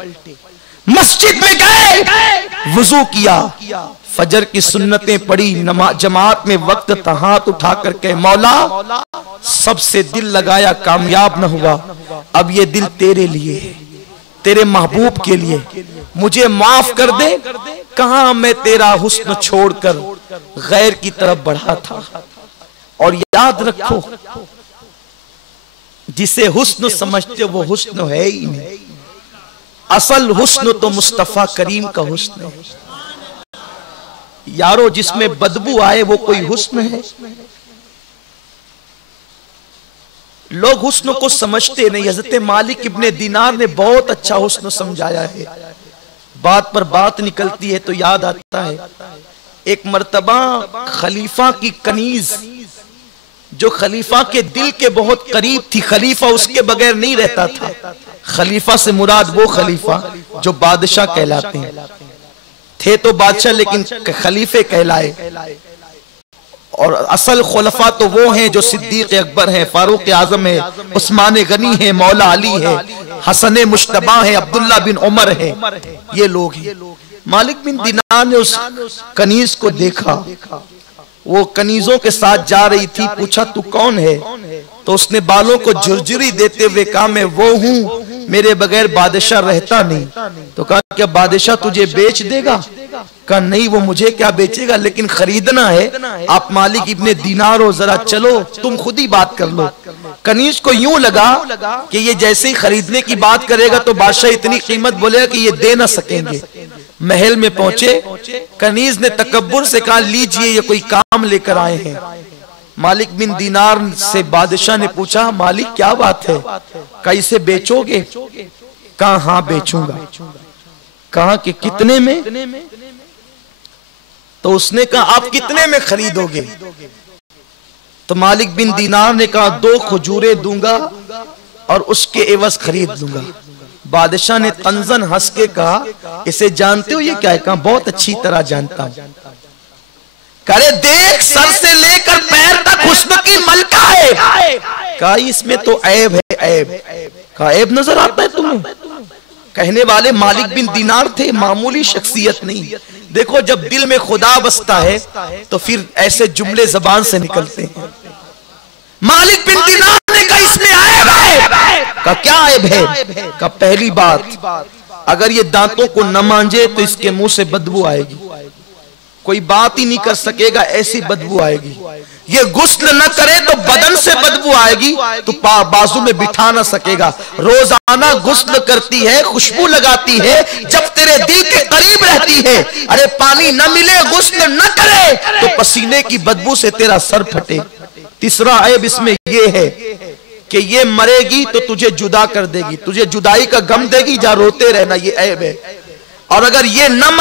मस्जिद में गए, वुजू किया, फजर की सुन्नतें पढ़ी, जमात में वक्त था, हाथ उठाकर कहे, मौला सबसे दिल लगाया, कामयाब न हुआ, अब ये दिल तेरे लिए, तेरे महबूब के लिए, मुझे माफ कर दे। कहां मैं तेरा हुस्न छोड़कर गैर की तरफ बढ़ा था। और याद रखो, जिसे हुस्न समझते वो हुस्न है ही नहीं, असल हुस्न तो मुस्तफा करीम का हुस्न है। यारो, जिसमें बदबू आए वो कोई हुस्न है? लोग हुस्न को समझते नहीं। हजरत मालिक इब्ने दीनार ने बहुत अच्छा हुस्न समझाया है। बात पर बात निकलती है तो याद आता है, एक मर्तबा खलीफा की कनीज, जो खलीफा के दिल के बहुत करीब थी, खलीफा उसके बगैर नहीं रहता था। खलीफा से मुराद वो खलीफा जो बादशाह कहलाते हैं, थे तो बादशाह लेकिन खलीफे कहलाए। और असल खुलफा तो वो हैं जो सिद्दीक अकबर हैं, फारूक आजम है, उस्मान गनी है, मौला अली है, हसन मुश्तबा है, अब्दुल्ला बिन उमर है, ये लोग हैं। मालिक बिन दीनार ने उस कनीज को देखा, वो कनीजों के साथ जा रही थी। पूछा, तू कौन है? तो उसने बालों को झुरझुरी देते हुए कहा, मैं वो हूं, मेरे बगैर बादशाह रहता नहीं। तो कहा, क्या बादशाह तुझे बेच देगा? कहा, नहीं, वो मुझे क्या बेचेगा, लेकिन खरीदना है। आप मालिक इब्ने दीनार हो, जरा चलो, तुम खुद ही बात कर लो। कनीज को यूं लगा कि ये जैसे ही खरीदने की बात करेगा तो बादशाह इतनी कीमत बोलेगा कि ये दे ना सकेंगे। महल में पहुंचे, कनीज ने तकब्बुर से कहा, लीजिए, ये कोई काम लेकर आए हैं। मालिक बिन दीनार से बादशाह ने पूछा, मालिक क्या बात है? कहा, इसे बेचोगे? कहा, हाँ बेचूंगा। कहा कि कितने में? तो उसने कहा, आप कितने में खरीदोगे? तो मालिक बिन दीनार ने कहा, 2 खजूरें दूंगा और उसके एवज खरीद लूंगा। बादशाह ने तंजन हंस के कहा, इसे जानते हो ये क्या है? कहा, बहुत अच्छी तरह जानता हूं। करे, देख, सर से लेकर पैर तक हुस्न की मलका है। कहा, इसमें तो ऐब है, ऐब। कहा, ऐब नजर आता है तुम्हें? कहने वाले मालिक बिन दीनार थे, मामूली शख्सियत नहीं। देखो, जब दिल में खुदा बसता है तो फिर ऐसे जुमले जबान से निकलते हैं। मालिक बिन दीनार का क्या ऐब है? का पहली बात, अगर ये दांतों को न मांजे तो इसके मुंह से बदबू आएगी, कोई बात ही नहीं कर सकेगा, ऐसी बदबू आएगी। ये गुस्ल न करे तो बदन से बदबू आएगी, तो बाजू में बिठा ना सकेगा। रोजाना गुस्ल करती है, खुशबू लगाती है, जब तेरे दिल के करीब रहती है। अरे पानी न मिले, गुस्ल न करे तो पसीने की बदबू से तेरा सर फटे। तीसरा ऐब इसमें यह है कि ये मरेगी तो तुझे जुदा कर देगी, तुझे जुदाई का गम देगी, जा रोते रहना, ये ऐब है। और अगर ये न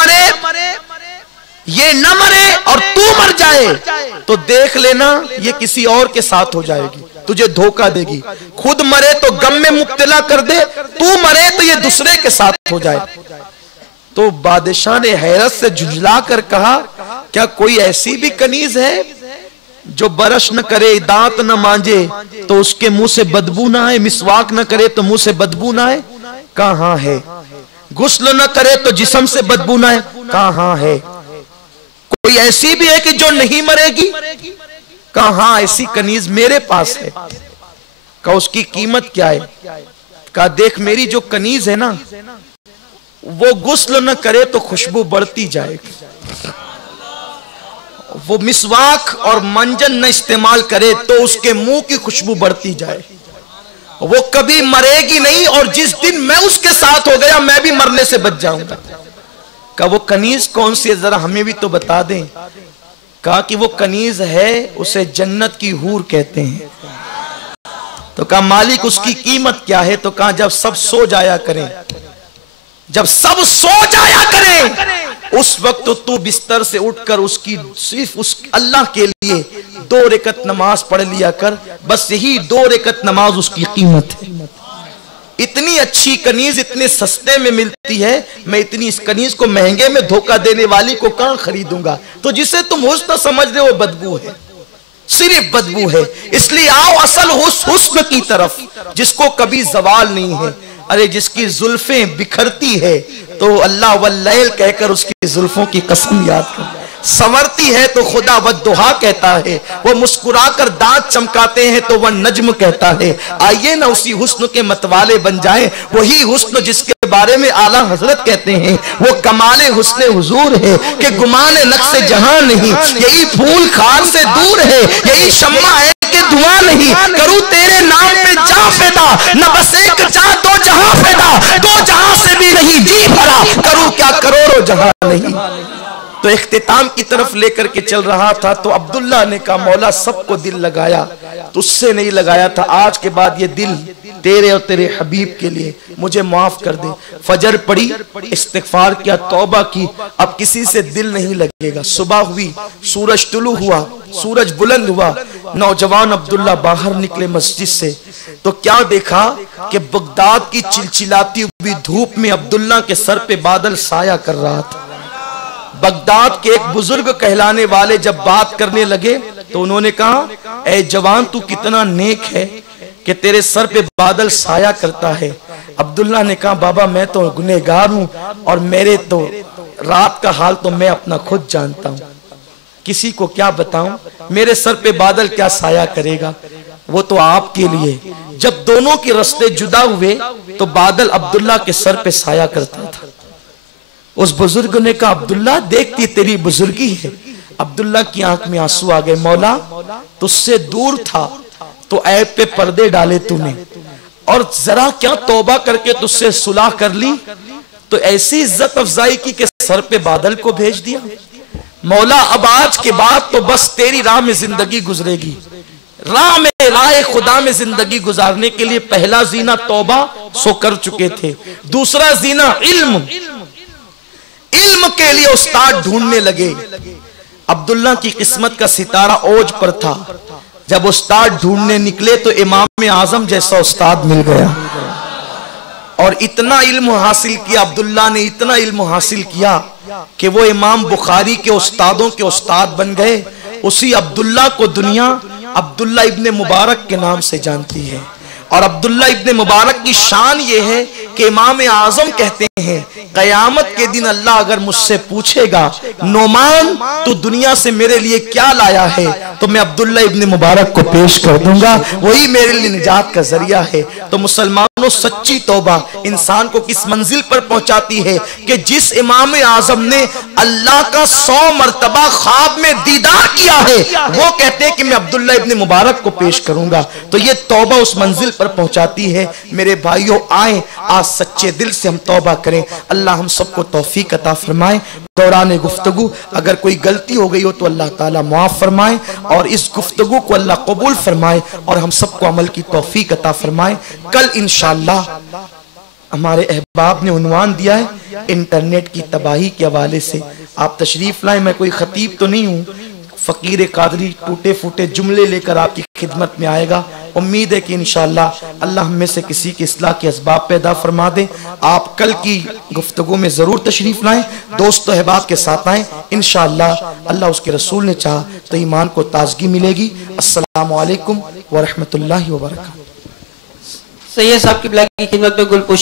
मरे और तू मर जाए तो देख लेना ये किसी और के साथ हो जाएगी, तुझे धोखा देगी। खुद मरे तो गम में मुब्तला कर दे, तू मरे तो ये दूसरे के साथ हो जाए। तो बादशाह ने हैरत से झुंझला कर कहा, क्या कोई ऐसी भी कनीज है जो बरश न करे, दांत न मांजे तो उसके मुंह से बदबू ना आए, मिसवाक न करे तो मुंह से बदबू ना आए? कहां है? गुस्ल न करे तो जिस्म से बदबू ना आए? कहां है? कोई ऐसी भी है कि जो नहीं मरेगी? कहां ऐसी कनीज मेरे पास है। का उसकी कीमत क्या है? का देख मेरी जो कनीज है ना, वो गुस्ल न करे तो खुशबू बढ़ती जाएगी, वो मिसवाक और मंजन न इस्तेमाल करे तो उसके मुंह की खुशबू बढ़ती जाए, वो कभी मरेगी नहीं, और जिस दिन मैं उसके साथ हो गया मैं भी मरने से बच जाऊंगा। का वो कनीज कौन सी है, जरा हमें भी तो बता दें। कहा कि वो कनीज है, उसे जन्नत की हूर कहते हैं। तो कहा मालिक उसकी कीमत क्या है? तो कहा जब सब सो जाया करें, जब सब सो जाया करें उस वक्त तो तू बिस्तर से उठकर उसकी सिर्फ उस अल्लाह के लिए 2 रकअत नमाज पढ़ लिया कर, बस यही 2 रकअत नमाज उसकी कीमत है। इतनी अच्छी कनीज इतने सस्ते में मिलती है, मैं इतनी इस कनीज को महंगे में धोखा देने वाली को कहां खरीदूंगा? तो जिसे तुम हुस्न समझ रहे हो बदबू है, सिर्फ बदबू है। इसलिए आओ असल हुस्न की तरफ, जिसको कभी जवाल नहीं है। अरे जिसकी जुल्फें बिखरती है तो अल्लाह वल्लैल कहकर उसकी जुल्फों की कसम याद कर, संवरती है तो खुदा वद्दुहा कहता है, वो मुस्कुराकर दांत चमकाते हैं तो वह नज्म कहता है। आइए ना उसी हुस्न के मतवाले बन जाएं, वही हुस्न जिसके बारे में आला हजरत कहते हैं वो कमाले हुस्ने हुजूर है कि गुमाने नक्शे जहां नहीं, यही फूल खार से दूर है, यही शम्मा है कि धुआं नहीं। करूं तेरे नाम पे जा पैदा, न बस एक जा दो जहां पैदा, 2 जहां से भी नहीं जी भरा, करूं क्या करोड़ों जहां नहीं। तो इख्तिताम की तरफ लेकर के चल रहा था तो अब्दुल्ला ने कहा मौला सबको दिल लगाया, तुझसे नहीं लगाया था, आज के बाद ये दिल तेरे और तेरे हबीब के लिए, मुझे माफ कर दे। फजर पड़ी, इस्तिगफार किया, तौबा की, अब किसी से दिल नहीं लगेगा। सुबह हुई, सूरज तुलू हुआ, सूरज बुलंद हुआ, नौजवान अब्दुल्ला बाहर निकले मस्जिद से तो क्या देखा कि बगदाद की चिलचिलाती हुई धूप में अब्दुल्ला के सर पे बादल साया कर रहा था। बगदाद के एक बुजुर्ग कहलाने वाले जब बात करने लगे तो उन्होंने कहा, ऐ जवान तू कितना नेक है कि तेरे सर पे बादल साया करता है। अब्दुल्ला ने कहा, बाबा मैं तो गुनहगार हूं और मेरे तो रात का हाल तो मैं अपना खुद जानता हूं, किसी को क्या बताऊं, मेरे सर पे बादल क्या साया करेगा, वो तो आपके लिए। जब दोनों के रास्ते जुदा हुए तो बादल अब्दुल्ला के सर पे साया करता था। उस बुजुर्ग ने कहा, अब्दुल्ला देखती तेरी बुजुर्गी है। अब्दुल्ला की आंख में आंसू आ गए, मौला तुझसे दूर था तो ऐब पे पर्दे डाले तूने, और जरा क्या तौबा करके तुझसे सुलह कर ली तो ऐसी इज्जत अफजाई की कि सर पे बादल को भेज दिया। मौला अब आज के बाद तो बस तेरी राह में जिंदगी गुजरेगी, राह में राह खुदा में जिंदगी गुजारने के लिए पहला जीना तौबा सो कर चुके थे, दूसरा जीना इल्म, इल्म के लिए उस्ताद ढूंढने लगे। अब्दुल्ला की किस्मत का सितारा ओज पर था, जब उस्ताद ढूंढने निकले तो इमाम आजम जैसा उस्ताद मिल गया और इतना इल्म हासिल किया अब्दुल्ला ने, इतना इल्म हासिल किया कि वो इमाम बुखारी के उस्तादों के उस्ताद बन गए। उसी अब्दुल्ला को दुनिया अब्दुल्ला इब्ने मुबारक के नाम से जानती है और अब्दुल्ला इब्ने मुबारक की शान ये है कि इमाम आजम कहते हैं क़यामत के दिन अल्लाह अगर मुझसे पूछेगा नोमान तू दुनिया से मेरे लिए क्या लाया है, तो मैं अब्दुल्ला इब्न मुबारक को पेश कर दूंगा, वही मेरे लिए निजात का जरिया है। तो मुसलमानों, सच्ची तौबा इंसान को किस मंजिल पर पहुंचाती है कि जिस इमाम आजम ने अल्लाह का 100 मरतबा ख्वाब में दीदार किया है, वो कहते हैं कि मैं अब्दुल्ला इब्न मुबारक को पेश करूंगा। तो ये तौबा उस मंजिल पर पहुंचाती है। मेरे भाइयों, आए आज सच्चे दिल से हम तौबा करें। अल्लाह हम सबको तौफीक अता फरमाए। दौरान गुफ्तगू अगर कोई गलती हो गई हो तो अल्लाह ताला मुआफ फरमाए और इस गुफ्तगू को अल्लाह कबूल फरमाए और हम सबको अमल की तौफीक अता फरमाए। कल इंशाअल्लाह हमारे अहबाब ने उन्वान दिया है इंटरनेट की तबाही के हवाले से। आप तशरीफ लाएं। मैं कोई खतीब तो नहीं हूँ, फ़कीर कादरी टूटे फूटे जुमले लेकर आपकी खिदमत में आएगा। उम्मीद है कि इंशाअल्लाह अल्लाह हम में से किसी के इस्लाह के असबाब पैदा फरमा दे। आप कल की गुफ्तगू में ज़रूर तशरीफ़ लाएं, दोस्त अहबाब के साथ आएँ। इंशाअल्लाह अल्लाह उसके रसूल ने चाहा तो ईमान को ताजगी मिलेगी। अस्सलामु अलैकुम व रहमतुल्लाहि व बरकातहू। सैयद साहब की खिदमत में गुलपोशी